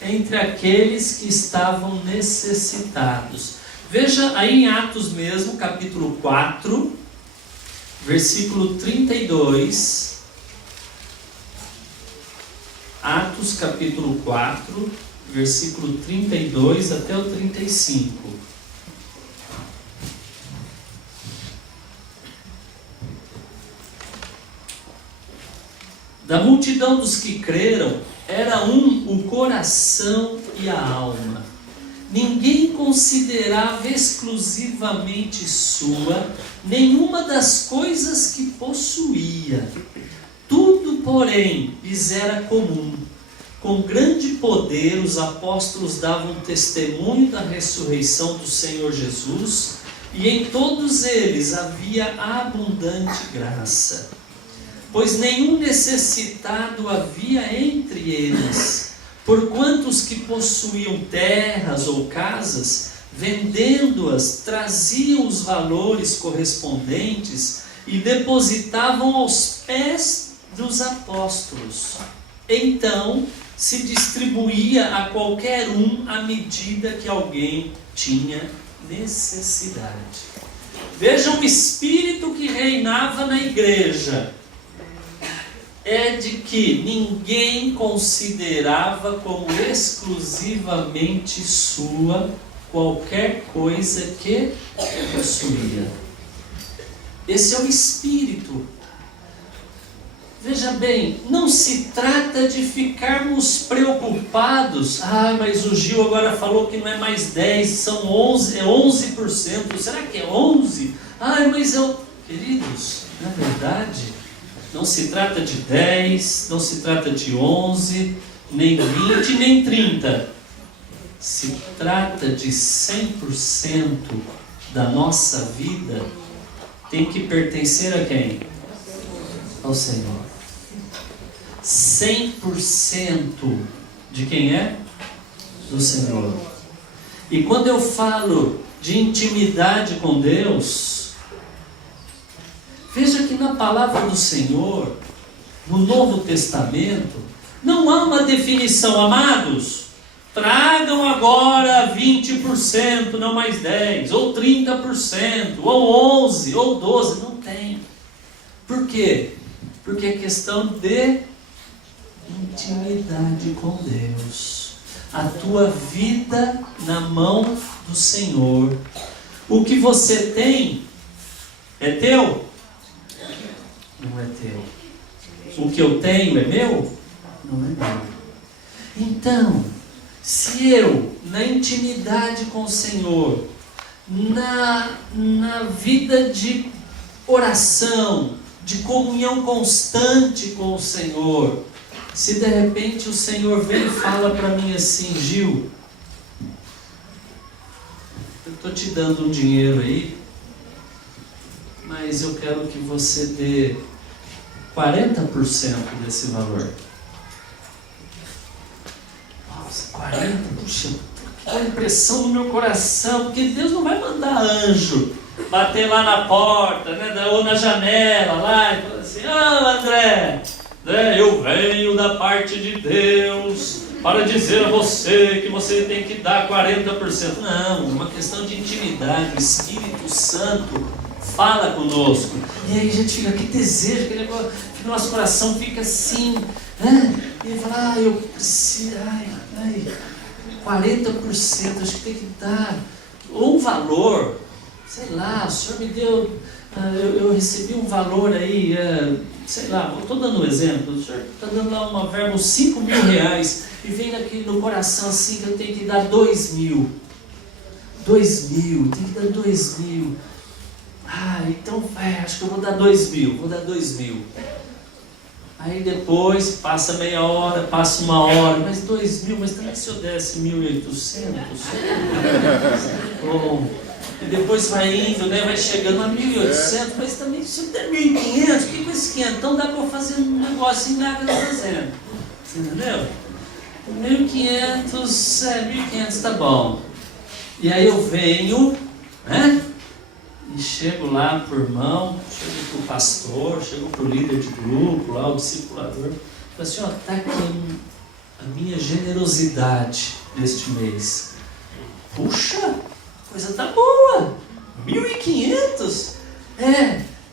entre aqueles que estavam necessitados. Veja aí em Atos mesmo, capítulo 4, versículo 32. Atos capítulo 4, versículo 32 até o 35. Da multidão dos que creram, era o coração e a alma. Ninguém considerava exclusivamente sua nenhuma das coisas que possuía. Tudo, porém, lhes era comum. Com grande poder, os apóstolos davam testemunho da ressurreição do Senhor Jesus, e em todos eles havia abundante graça. pois nenhum necessitado havia entre eles, porquanto os que possuíam terras ou casas, vendendo-as, traziam os valores correspondentes e depositavam aos pés dos apóstolos. Então se distribuía a qualquer um à medida que alguém tinha necessidade. Veja o espírito que reinava na igreja. É de que ninguém considerava como exclusivamente sua qualquer coisa que possuía. Esse é o espírito. Veja bem, não se trata de ficarmos preocupados. Mas o Gil agora falou que não é mais 10, são 11, é 11%. Será que é 11? Mas eu... Queridos, na verdade, não se trata de 10, não se trata de 11, nem 20, nem 30. Se trata de 100% da nossa vida, tem que pertencer a quem? Ao Senhor. 100% de quem é? Do Senhor. E quando eu falo de intimidade com Deus, veja que na palavra do Senhor, no Novo Testamento, não há uma definição, amados, tragam agora 20%, não mais 10%, ou 30%, ou 11%, ou 12%, não tem. Por quê? Porque é questão de intimidade com Deus. A tua vida na mão do Senhor. O que você tem é teu? Não é teu. O que eu tenho é meu? Não é meu. Então, se eu, na intimidade com o Senhor, na vida de oração, de comunhão constante com o Senhor, se de repente o Senhor vem e fala para mim assim: Gil, eu estou te dando um dinheiro aí, mas eu quero que você dê 40% desse valor. Nossa, 40%? Puxa, que impressão no meu coração, porque Deus não vai mandar anjo bater lá na porta, né, ou na janela lá e falar assim: André, eu venho da parte de Deus para dizer a você que você tem que dar 40%. Não, uma questão de intimidade. O Espírito Santo fala conosco. E aí a gente fica, que desejo, aquele negócio, que nosso coração fica assim, né? E ele fala: eu preciso, 40%, acho que tem que dar. Ou um valor, sei lá, o Senhor me deu, eu recebi um valor aí, sei lá, eu estou dando um exemplo, o Senhor está dando lá uma verba, uns 5 mil reais, e vem aqui no coração assim que eu tenho que dar 2 mil. 2 mil, tem que dar 2 mil. Então acho que eu vou dar 2 mil, Aí depois, passa meia hora, passa uma hora, mas 2 mil, mas também se eu desse 1.800, bom. E depois vai indo, né? Vai chegando a 1.800, mas também se eu der 1.500, o que com esse 500? Então dá para eu fazer um negocinho lá que eu estou fazendo. Você entendeu? 1.500, 1.500 tá bom. E aí eu venho, né? E chego lá pro irmão, chego pro pastor, chego pro líder de grupo, lá o discipulador. Falo assim: tá aqui a minha generosidade deste mês. Puxa, a coisa tá boa. 1.500?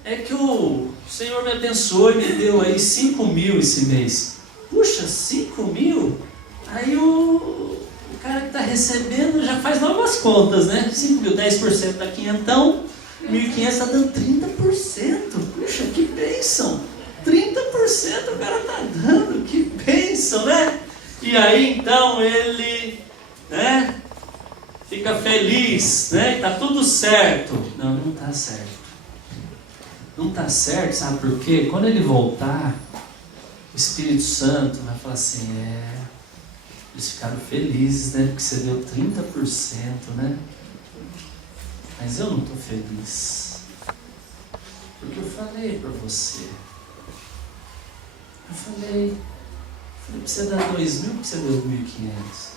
É que o Senhor me abençoou e me deu aí 5 mil esse mês. Puxa, 5 mil? Aí o cara que está recebendo já faz logo as contas, né? 5 mil, 10% dá 500, 1.500 está dando 30%. Puxa, que bênção! 30% o cara está dando, que bênção, né? E aí então ele, né, fica feliz, né? Está tudo certo. Não está certo. Não está certo, sabe por quê? Quando ele voltar, o Espírito Santo vai falar assim: eles ficaram felizes, né? Porque você deu 30%, né? Mas eu não estou feliz. Porque eu falei para você, Eu falei, precisa dar 2.000, precisa dar 2.500.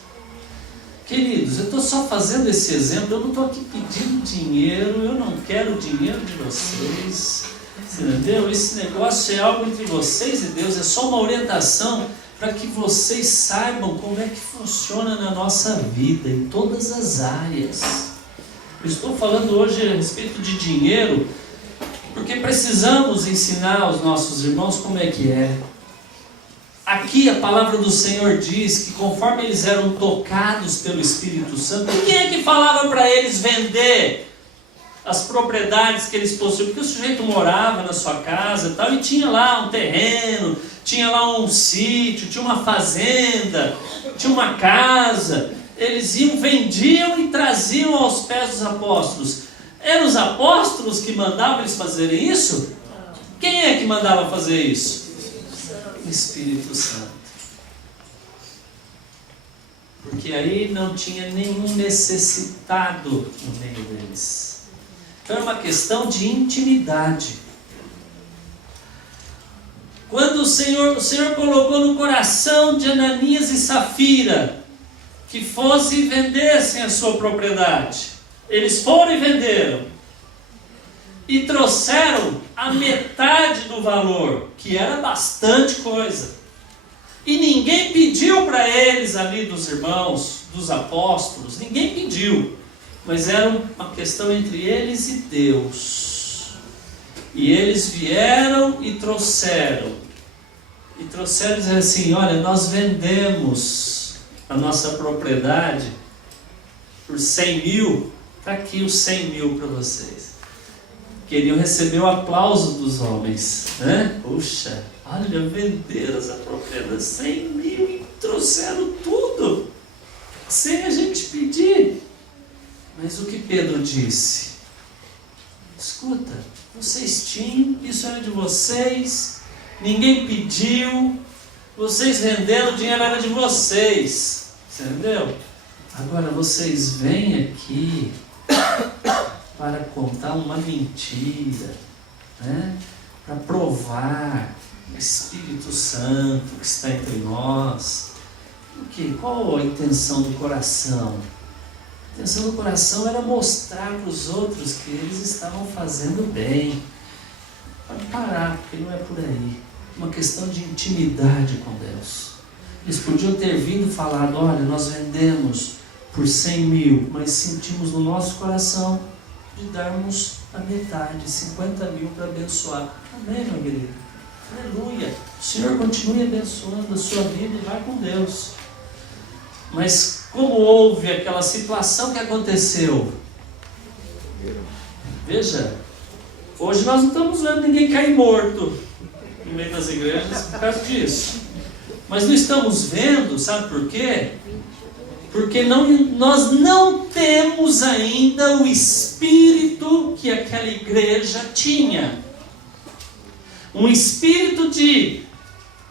Queridos, eu estou só fazendo esse exemplo, eu não estou aqui pedindo dinheiro, eu não quero o dinheiro de vocês, entendeu? Esse negócio é algo entre vocês e Deus, é só uma orientação para que vocês saibam como é que funciona na nossa vida, em todas as áreas. Eu estou falando hoje a respeito de dinheiro, porque precisamos ensinar aos nossos irmãos como é que é. Aqui a palavra do Senhor diz que conforme eles eram tocados pelo Espírito Santo, quem é que falava para eles vender as propriedades que eles possuíam? Porque o sujeito morava na sua casa e tal, e tinha lá um terreno, tinha lá um sítio, tinha uma fazenda, tinha uma casa. Eles iam, vendiam e traziam aos pés dos apóstolos. Eram os apóstolos que mandavam eles fazerem isso? Quem é que mandava fazer isso? O Espírito Santo. Porque aí não tinha nenhum necessitado no meio deles. Então é uma questão de intimidade. Quando o Senhor colocou no coração de Ananias e Safira que fossem e vendessem a sua propriedade, eles foram e venderam. E trouxeram a metade do valor, que era bastante coisa. E ninguém pediu para eles ali, dos irmãos, dos apóstolos, ninguém pediu. Mas era uma questão entre eles e Deus. E eles vieram e trouxeram. E trouxeram dizendo assim, olha, nós vendemos a nossa propriedade por 100.000, está aqui os 100.000 para vocês. Queriam receber o aplauso dos homens, né? Puxa, olha, venderam essa propriedade, 100.000 e trouxeram tudo, sem a gente pedir. Mas o que Pedro disse? Escuta, vocês tinham, isso era de vocês, ninguém pediu, vocês venderam, o dinheiro era de vocês, entendeu? Agora vocês vêm aqui para contar uma mentira, né? Para provar o Espírito Santo que está entre nós. O quê? Qual a intenção do coração? A intenção do coração era mostrar para os outros que eles estavam fazendo bem. Pode parar, porque não é por aí. Uma questão de intimidade com Deus. Eles podiam ter vindo e falado, olha, nós vendemos por 100.000, mas sentimos no nosso coração de darmos a metade, 50.000 para abençoar. Amém, meu querido? Aleluia! O Senhor continue abençoando a sua vida e vai com Deus. Mas como houve aquela situação que aconteceu? Veja, hoje nós não estamos vendo ninguém cair morto no meio das igrejas por causa disso. Mas não estamos vendo, sabe por quê? Porque nós não temos ainda o espírito que aquela igreja tinha. Um espírito de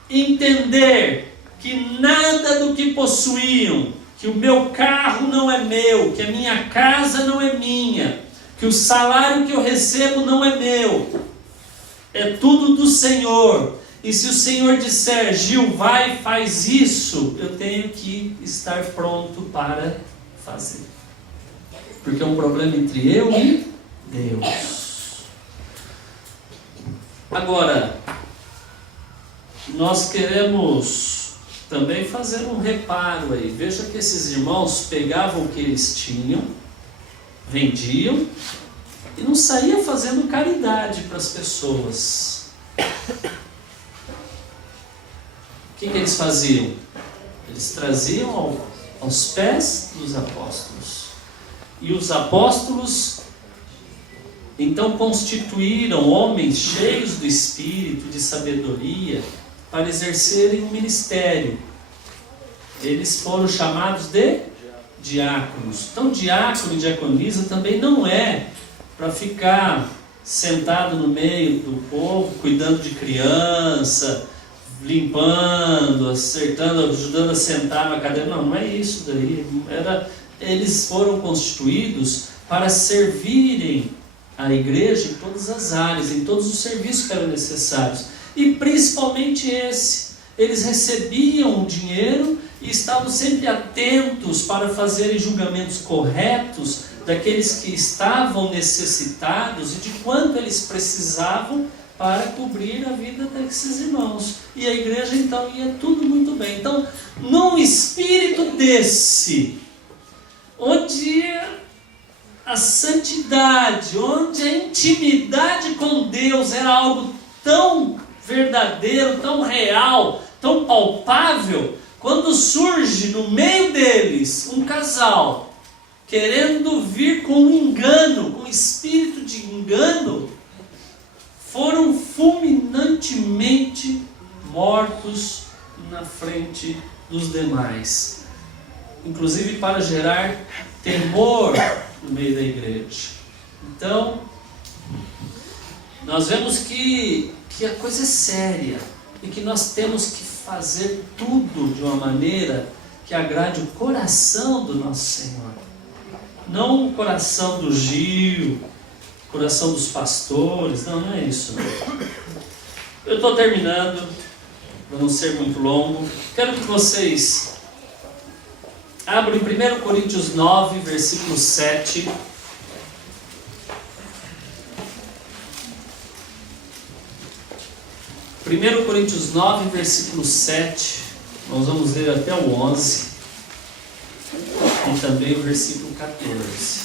entender que nada do que possuíam, que o meu carro não é meu, que a minha casa não é minha, que o salário que eu recebo não é meu, é tudo do Senhor. E se o Senhor disser, Gil, vai, faz isso, eu tenho que estar pronto para fazer. Porque é um problema entre eu e Deus. Agora, nós queremos também fazer um reparo aí. Veja que esses irmãos pegavam o que eles tinham, vendiam, e não saíam fazendo caridade para as pessoas. O que eles faziam? Eles traziam aos pés dos apóstolos. E os apóstolos então constituíram homens cheios do Espírito, de sabedoria, para exercerem o ministério. Eles foram chamados de diáconos. Então diácono e diaconisa também não é para ficar sentado no meio do povo, cuidando de criança, limpando, acertando, ajudando a sentar na cadeira. Não, não é isso daí. Eles foram constituídos para servirem a igreja em todas as áreas, em todos os serviços que eram necessários. e principalmente esse. Eles recebiam o dinheiro e estavam sempre atentos para fazerem julgamentos corretos daqueles que estavam necessitados e de quanto eles precisavam para cobrir a vida desses irmãos. E a igreja então ia tudo muito bem. Então, num espírito desse, onde a santidade, onde a intimidade com Deus era algo tão verdadeiro, tão real, tão palpável, quando surge no meio deles um casal querendo vir com um engano, com espírito de engano, foram fulminantemente mortos na frente dos demais, inclusive para gerar temor no meio da igreja. Então, nós vemos que a coisa é séria e que nós temos que fazer tudo de uma maneira que agrade o coração do nosso Senhor. Não o coração do Gil, o coração dos pastores, não é isso. Não. Eu estou terminando, para não ser muito longo. Quero que vocês abram em 1 Coríntios 9, versículo 7. 1 Coríntios 9, versículo 7, nós vamos ler até o 11, e também o versículo 14.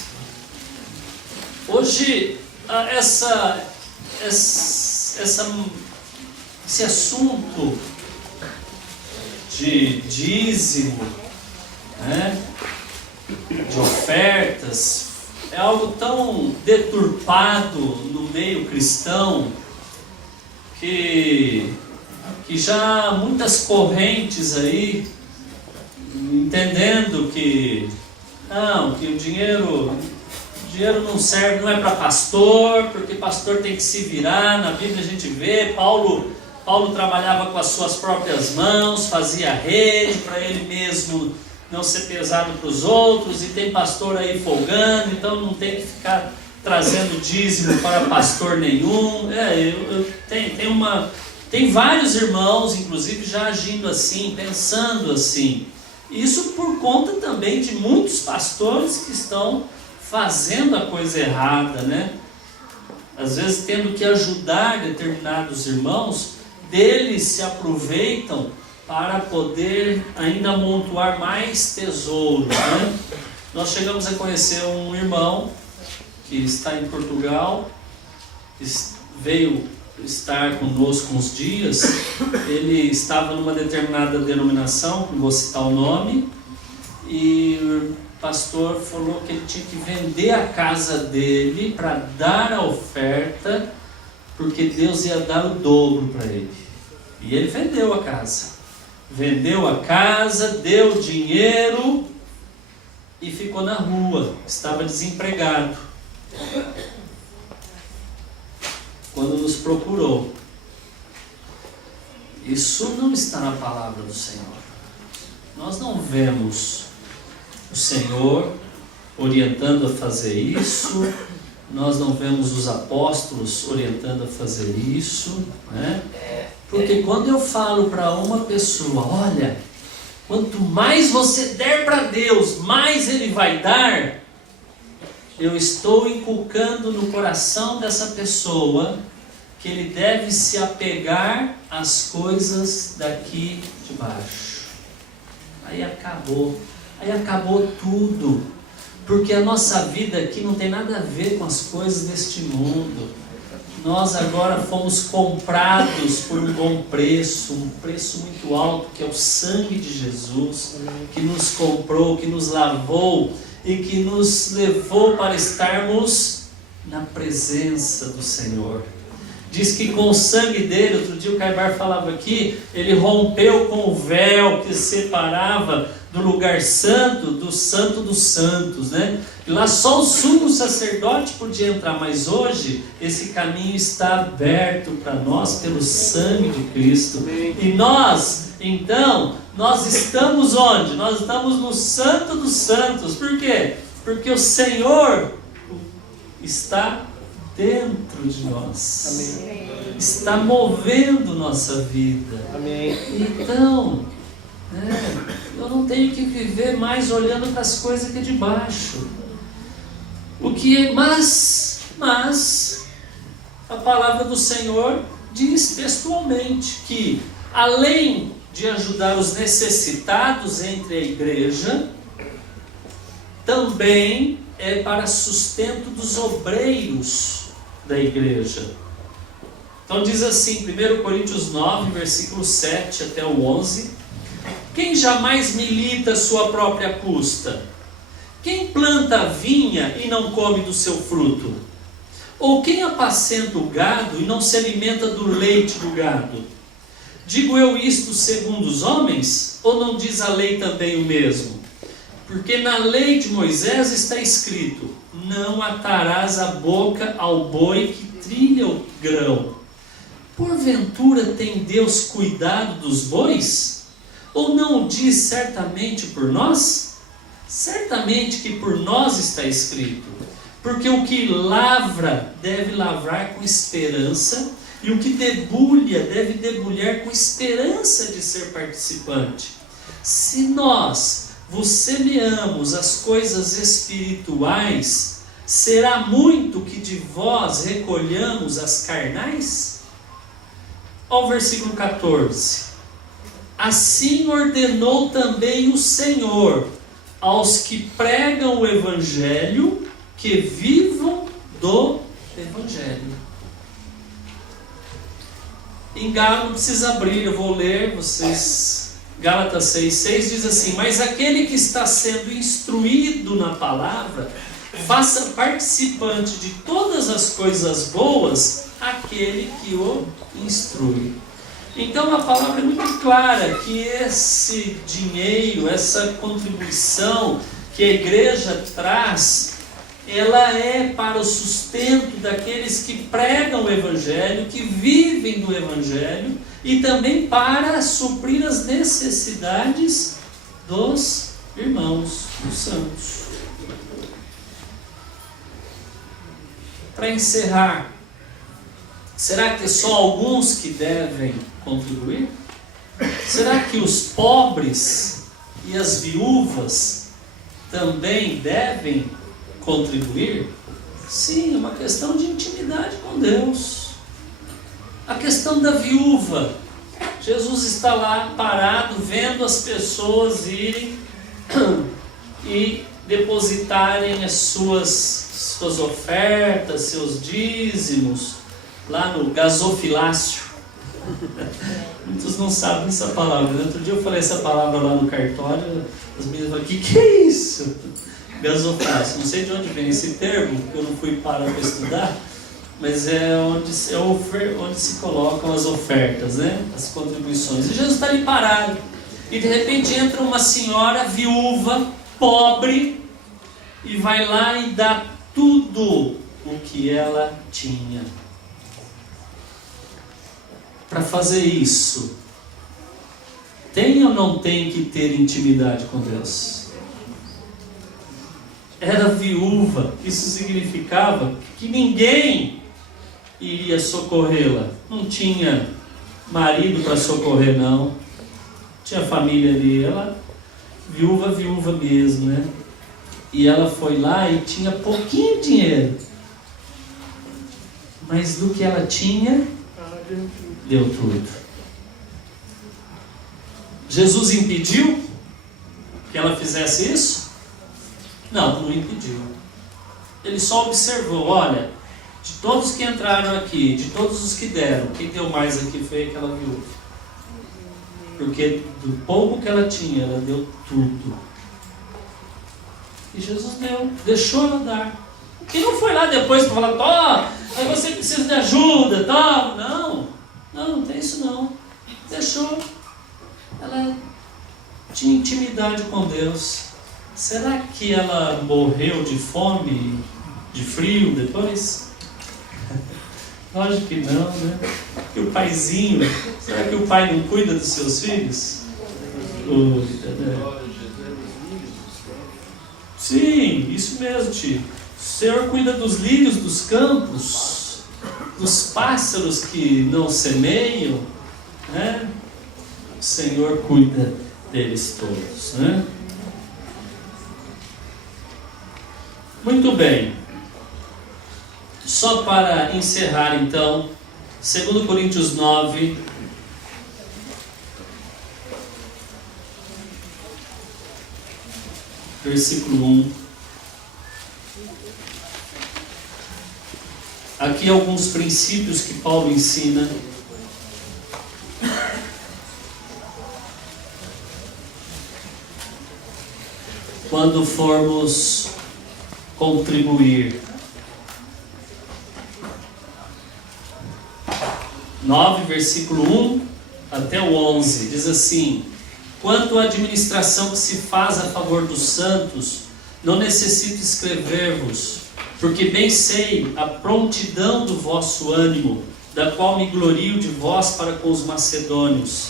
Hoje, esse assunto de dízimo, né, de ofertas, é algo tão deturpado no meio cristão, que já há muitas correntes aí, entendendo que o dinheiro não serve, não é para pastor, porque pastor tem que se virar. Na Bíblia a gente vê, Paulo trabalhava com as suas próprias mãos, fazia rede para ele mesmo não ser pesado para os outros, e tem pastor aí folgando, então não tem que ficar trazendo dízimo para pastor nenhum. Tem vários irmãos, inclusive, já agindo assim, pensando assim. Isso por conta também de muitos pastores que estão fazendo a coisa errada, né? Às vezes tendo que ajudar determinados irmãos, deles se aproveitam para poder ainda amontoar mais tesouros, né? Nós chegamos a conhecer um irmão que está em Portugal, veio estar conosco uns dias. Ele estava numa determinada denominação, não vou citar o nome, e o pastor falou que ele tinha que vender a casa dele para dar a oferta, porque Deus ia dar o dobro para ele. E ele vendeu a casa. Deu dinheiro e ficou na rua, estava desempregado. Quando nos procurou. Isso não está na palavra do Senhor. Nós não vemos o Senhor orientando a fazer isso, nós não vemos os apóstolos orientando a fazer isso, né? Porque quando eu falo para uma pessoa, olha, quanto mais você der para Deus, mais Ele vai dar, eu estou inculcando no coração dessa pessoa que ele deve se apegar às coisas daqui de baixo. Aí acabou tudo, porque a nossa vida aqui não tem nada a ver com as coisas deste mundo. Nós agora fomos comprados por um bom preço, um preço muito alto, que é o sangue de Jesus, que nos comprou, que nos lavou e que nos levou para estarmos na presença do Senhor. Diz que com o sangue dele, outro dia o Caibar falava aqui, ele rompeu com o véu que separava do lugar santo dos santos, né? E lá só o sumo sacerdote podia entrar, mas hoje esse caminho está aberto para nós pelo sangue de Cristo. E nós, então, nós estamos onde? Nós estamos no Santo dos Santos. Por quê? Porque o Senhor está dentro de nós. Amém. Está movendo nossa vida. Amém. Então, eu não tenho que viver mais olhando para as coisas aqui de baixo. Mas a palavra do Senhor diz textualmente que, além de ajudar os necessitados entre a igreja, também é para sustento dos obreiros da igreja. Então diz assim, 1 Coríntios 9, versículo 7 até o 11: quem jamais milita sua própria custa? Quem planta a vinha e não come do seu fruto? Ou quem apacenta o gado e não se alimenta do leite do gado? Digo eu isto segundo os homens? Ou não diz a lei também o mesmo? Porque na lei de Moisés está escrito: não atarás a boca ao boi que trilha o grão. Porventura tem Deus cuidado dos bois? Ou não o diz certamente por nós? Certamente que por nós está escrito: porque o que lavra deve lavrar com esperança, e o que debulha deve debulhar com esperança de ser participante. Se nós vos semeamos as coisas espirituais, será muito que de vós recolhamos as carnais? Olha o versículo 14. Assim ordenou também o Senhor aos que pregam o Evangelho, que vivam do Evangelho. Em Gálatas, não precisa abrir, eu vou ler, vocês. Gálatas 6,6 diz assim: mas aquele que está sendo instruído na palavra, faça participante de todas as coisas boas aquele que o instrui. Então a palavra é muito clara que esse dinheiro, essa contribuição que a igreja traz, ela é para o sustento daqueles que pregam o Evangelho, que vivem do Evangelho, e também para suprir as necessidades dos irmãos, dos santos. Para encerrar, será que só alguns que devem contribuir? Será que os pobres e as viúvas também devem contribuir? Sim, é uma questão de intimidade com Deus. A questão da viúva, Jesus está lá parado, vendo as pessoas irem e depositarem as suas ofertas, seus dízimos, lá no gasofilácio. Muitos não sabem essa palavra. Outro dia eu falei essa palavra lá no cartório, as meninas falaram: que é isso? Gasofilácio. Não sei de onde vem esse termo, porque eu não fui parar para estudar, mas é onde se colocam as ofertas, né? As contribuições. E Jesus está ali parado, e de repente entra uma senhora viúva, pobre, e vai lá e dá tudo o que ela tinha. Para fazer isso, tem ou não tem que ter intimidade com Deus? Era viúva, isso significava que ninguém iria socorrê-la. Não tinha marido para socorrer, não. Tinha família ali, ela viúva mesmo, né? E ela foi lá e tinha pouquinho dinheiro, mas do que ela tinha, deu tudo. Jesus impediu que ela fizesse isso? Não, não impediu. Ele só observou: olha, de todos que entraram aqui, de todos os que deram, quem deu mais aqui foi aquela viúva. Porque do pouco que ela tinha, ela deu tudo. E Jesus deixou ela dar. E não foi lá depois para falar: aí você precisa de ajuda, tá? Não tem isso não. Deixou. Ela tinha intimidade com Deus. Será que ela morreu de fome, de frio depois? Lógico que não, né? E o paizinho, será que o pai não cuida dos seus filhos? Sim, isso mesmo, tio. O Senhor cuida dos lírios dos campos. dos pássaros que não semeiam, né? O Senhor cuida deles todos, né? Muito bem. Só para encerrar então, 2 Coríntios 9, versículo 1. Aqui alguns princípios que Paulo ensina. Quando formos contribuir. 9, versículo 1 até o 11, diz assim: quanto à administração que se faz a favor dos santos, não necessito escrever-vos, porque bem sei a prontidão do vosso ânimo, da qual me glorio de vós para com os macedônios,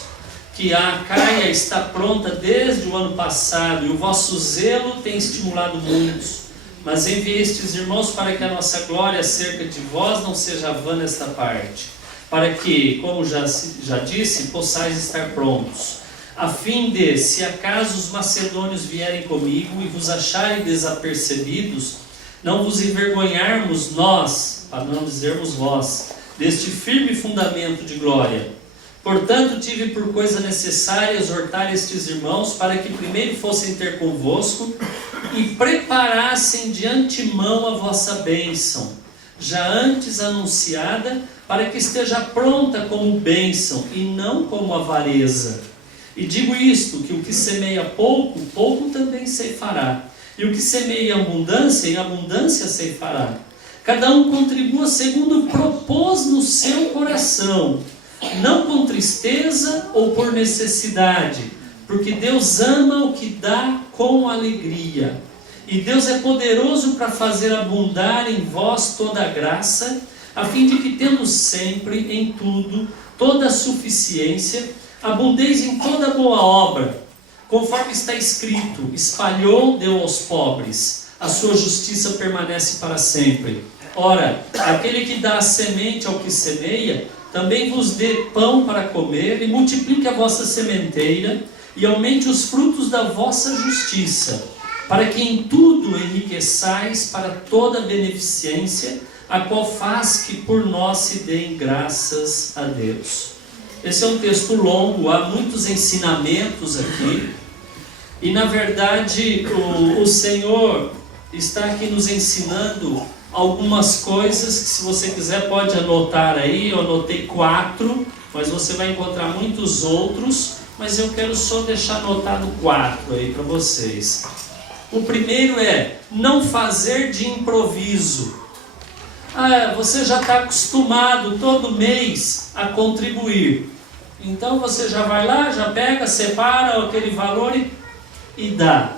que a Acaia está pronta desde o ano passado, e o vosso zelo tem estimulado muitos. Mas enviei estes irmãos para que a nossa glória acerca de vós não seja vã nesta parte, para que, como já disse, possais estar prontos, a fim de, se acaso os macedônios vierem comigo e vos acharem desapercebidos, não vos envergonharmos nós, para não dizermos vós, deste firme fundamento de glória. Portanto, tive por coisa necessária exortar estes irmãos para que primeiro fossem ter convosco e preparassem de antemão a vossa bênção, já antes anunciada, para que esteja pronta como bênção e não como avareza. E digo isto, que o que semeia pouco, pouco também ceifará, e o que semeia em abundância ceifará. Cada um contribua segundo propôs no seu coração, não com tristeza ou por necessidade, porque Deus ama o que dá com alegria. E Deus é poderoso para fazer abundar em vós toda a graça, a fim de que, tendo sempre, em tudo, toda a suficiência, abundeis em toda boa obra, conforme está escrito: espalhou, deu aos pobres, a sua justiça permanece para sempre. Ora, aquele que dá a semente ao que semeia, também vos dê pão para comer, e multiplique a vossa sementeira, e aumente os frutos da vossa justiça, para que em tudo enriqueçais para toda beneficência, a qual faz que por nós se deem graças a Deus. Esse é um texto longo, há muitos ensinamentos aqui, e na verdade o Senhor está aqui nos ensinando algumas coisas que, se você quiser, pode anotar aí. Eu anotei 4, mas você vai encontrar muitos outros, mas eu quero só deixar anotado 4 aí para vocês. O primeiro é não fazer de improviso. Você já está acostumado todo mês a contribuir, então você já vai lá, já pega, separa aquele valor e dá.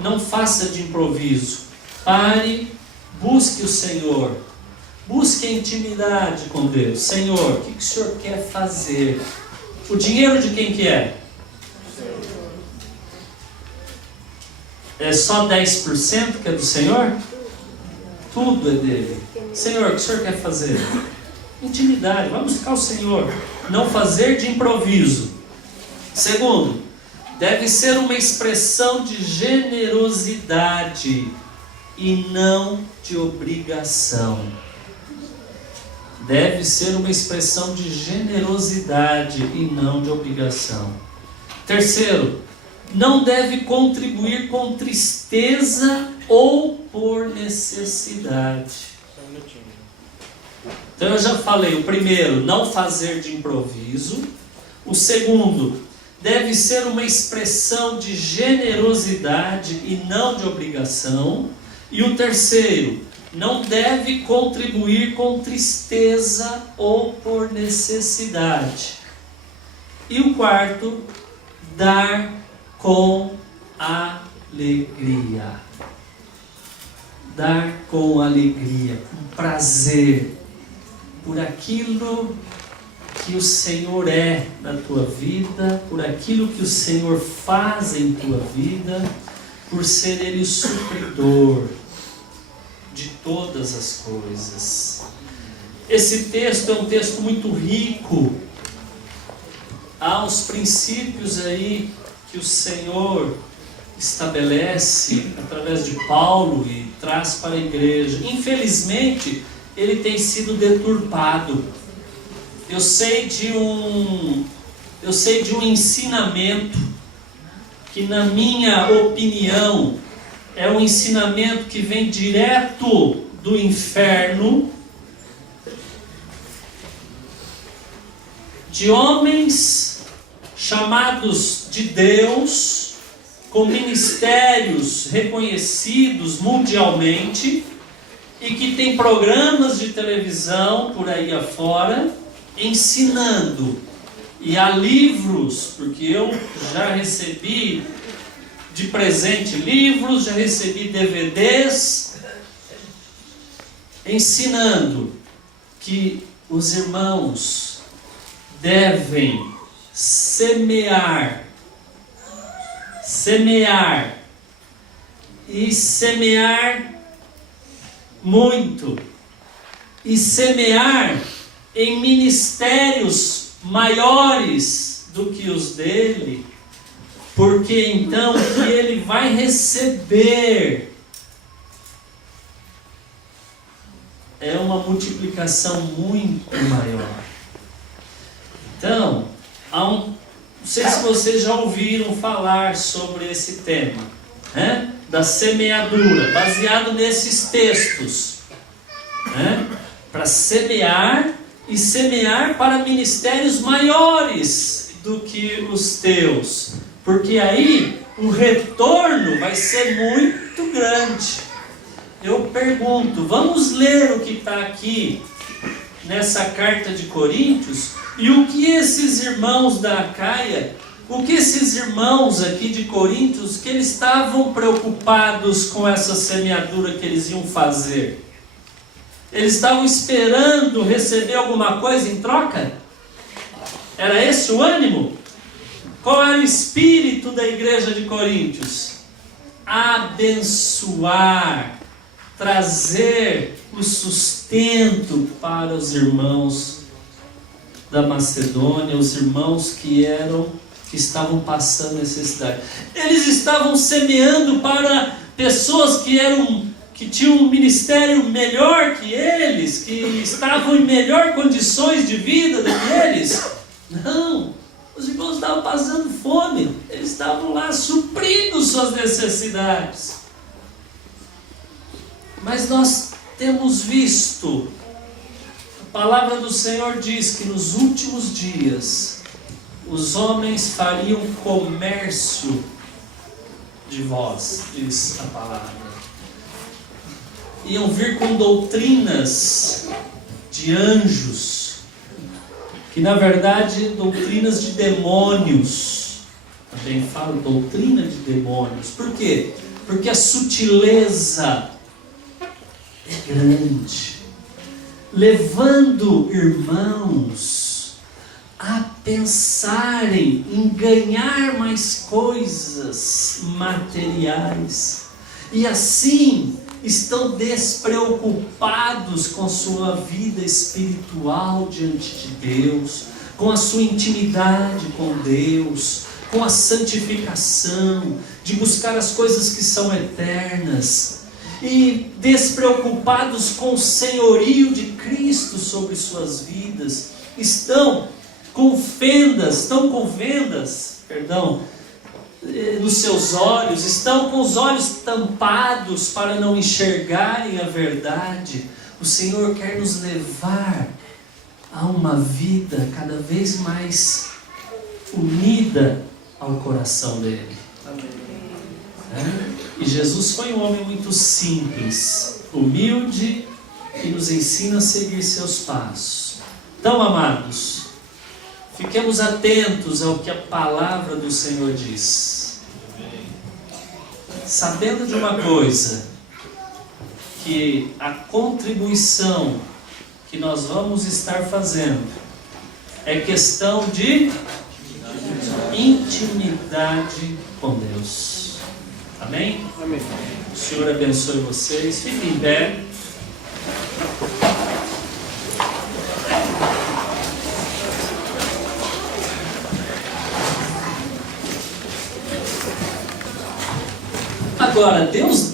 Não faça de improviso. Pare, busque o Senhor, busque a intimidade com Deus. Senhor, o que o Senhor quer fazer? O dinheiro de quem que é? É só 10% que é do Senhor? Tudo é dele. Senhor, o que o Senhor quer fazer? Intimidade, vamos buscar o Senhor. Não fazer de improviso. Segundo, deve ser uma expressão de generosidade e não de obrigação. Deve ser uma expressão de generosidade e não de obrigação. Terceiro, não deve contribuir com tristeza ou por necessidade. Então eu já falei, o primeiro, não fazer de improviso. O segundo, deve ser uma expressão de generosidade e não de obrigação. E o terceiro, não deve contribuir com tristeza ou por necessidade. E o quarto, dar com alegria. Dar com alegria, com prazer, por aquilo que o Senhor é na tua vida, por aquilo que o Senhor faz em tua vida, por ser Ele o supridor de todas as coisas. esse texto é um texto muito rico. Há uns princípios aí que o Senhor estabelece através de Paulo e traz para a igreja. Infelizmente, ele tem sido deturpado. Eu sei de um ensinamento que, na minha opinião, é um ensinamento que vem direto do inferno, de homens chamados de Deus, com ministérios reconhecidos mundialmente, e que tem programas de televisão por aí afora, ensinando. E há livros, porque eu já recebi de presente livros, já recebi DVDs, ensinando que os irmãos devem semear e semear muito, e semear em ministérios maiores do que os dele, porque então que ele vai receber é uma multiplicação muito maior. Então, não sei se vocês já ouviram falar sobre esse tema, né? Da semeadura, baseado nesses textos, né? Para semear e semear para ministérios maiores do que os teus, porque aí o retorno vai ser muito grande. Eu pergunto, vamos ler o que está aqui nessa carta de Coríntios, e o que esses irmãos da Acaia, o que esses irmãos aqui de Coríntios, que eles estavam preocupados com essa semeadura que eles iam fazer? Eles estavam esperando receber alguma coisa em troca? Era esse o ânimo? Qual era o espírito da igreja de Coríntios? Abençoar, trazer o sustento para os irmãos da Macedônia, os irmãos que estavam passando necessidade. Eles estavam semeando para pessoas que tinham um ministério melhor que eles, que estavam em melhor condições de vida do que eles. Não, os irmãos estavam passando fome, eles estavam lá suprindo suas necessidades. Mas nós temos visto, a palavra do Senhor diz que nos últimos dias os homens fariam comércio de vós, diz a palavra. Iam vir com doutrinas de anjos, que na verdade doutrinas de demônios. Também falo doutrina de demônios. Por quê? Porque a sutileza é grande, levando irmãos a pensarem em ganhar mais coisas materiais, e assim estão despreocupados com sua vida espiritual diante de Deus, com a sua intimidade com Deus, com a santificação, de buscar as coisas que são eternas, e despreocupados com o senhorio de Cristo sobre suas vidas. Estão com vendas nos seus olhos, estão com os olhos tampados para não enxergarem a verdade. O Senhor quer nos levar a uma vida cada vez mais unida ao coração dele. E Jesus foi um homem muito simples, humilde, que nos ensina a seguir seus passos. Então, amados, fiquemos atentos ao que a palavra do Senhor diz, sabendo de uma coisa, que a contribuição que nós vamos estar fazendo é questão de intimidade com Deus. Amém? Amém. O Senhor abençoe vocês. Fiquem em pé. Agora, Deus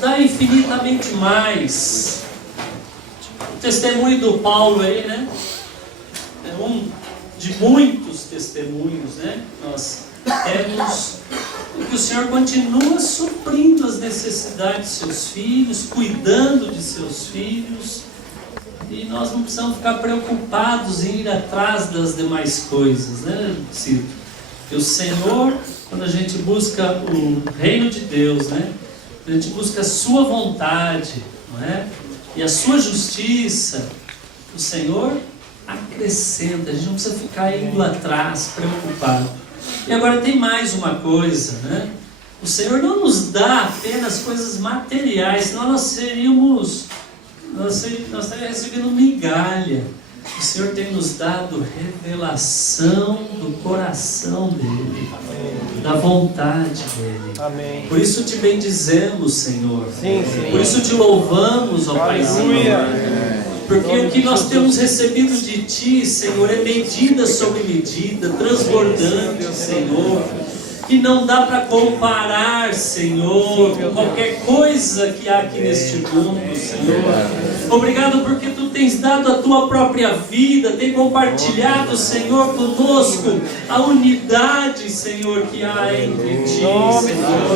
dá infinitamente mais. O testemunho do Paulo aí, né? É um de muitos testemunhos, né? Nós temos que o Senhor continua suprindo as necessidades de seus filhos, cuidando de seus filhos, e nós não precisamos ficar preocupados em ir atrás das demais coisas, né, Cito? Porque o Senhor, quando a gente busca o reino de Deus, né? A gente busca a sua vontade, não é? E a sua justiça, o Senhor acrescenta. A gente não precisa ficar indo atrás, preocupado. E agora tem mais uma coisa, né? O Senhor não nos dá apenas coisas materiais, senão nós estaríamos recebendo migalha. O Senhor tem nos dado revelação do coração dEle, da vontade dEle. Amém. Por isso te bendizemos, Senhor. Sim, Senhor. Por isso te louvamos, ó Paizinho. Porque o que nós temos recebido de Ti, Senhor, é medida sobre medida, transbordante, Senhor. Que não dá para comparar, Senhor, com qualquer coisa que há aqui neste mundo, Senhor. Obrigado porque Tu tens dado a Tua própria vida, tem compartilhado, Senhor, conosco a unidade, Senhor, que há entre Ti, Senhor.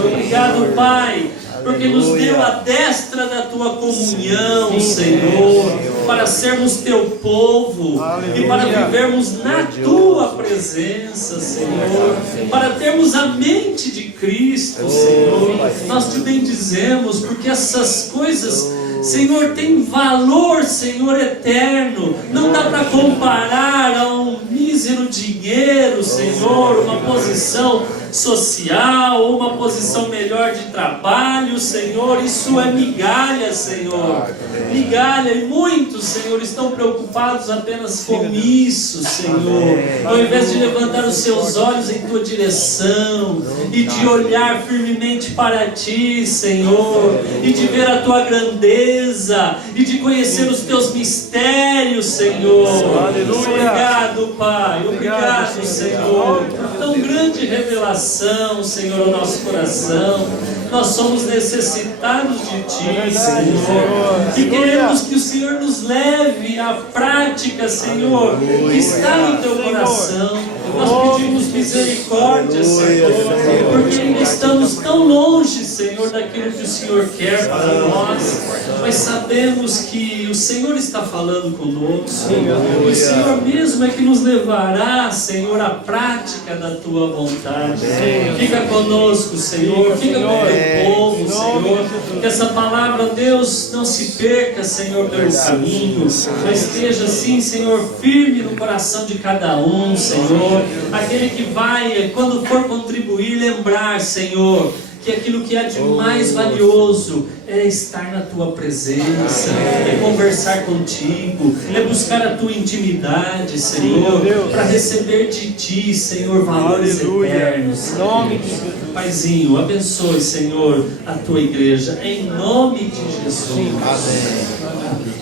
Obrigado, Pai, porque nos deu a destra da Tua comunhão, Senhor, para sermos Teu povo e para vivermos na Tua presença, Senhor, para termos a mente de Cristo, Senhor. Nós te bendizemos porque essas coisas, Senhor, têm valor, Senhor, eterno. Não dá para comparar a um mísero dinheiro, Senhor, uma posição social, ou uma posição melhor de trabalho, Senhor. Isso é migalha, Senhor. Migalha, e muitos, Senhor, estão preocupados apenas com isso, Senhor. Ao invés de levantar os seus olhos em Tua direção e de olhar firmemente para Ti, Senhor, e de ver a Tua grandeza e de conhecer os Teus mistérios, Senhor. Obrigado, Pai. Obrigado, Senhor, por tão grande revelação, Senhor, ao nosso coração. Nós somos necessitados de Ti, Senhor, e queremos que o Senhor nos leve à prática, Senhor, que está no Teu coração. Nós pedimos misericórdia, Senhor, porque ainda estamos tão longe, Senhor, daquilo que o Senhor quer para nós, mas sabemos que o Senhor está falando conosco, e o Senhor mesmo é que nos levará, Senhor, à prática da Tua vontade. Fica conosco, Senhor, fica com o Teu povo, Senhor, que essa palavra, Deus, não se perca, Senhor, pelo caminho, mas esteja assim, Senhor, firme no coração de cada um, Senhor. Aquele que vai, quando for contribuir, lembrar, Senhor, que aquilo que há de mais valioso é estar na Tua presença, é conversar contigo, é buscar a Tua intimidade, Senhor, para receber de Ti, Senhor, valores eternos. Paizinho, abençoe, Senhor, a Tua igreja, em nome de Jesus. Amém.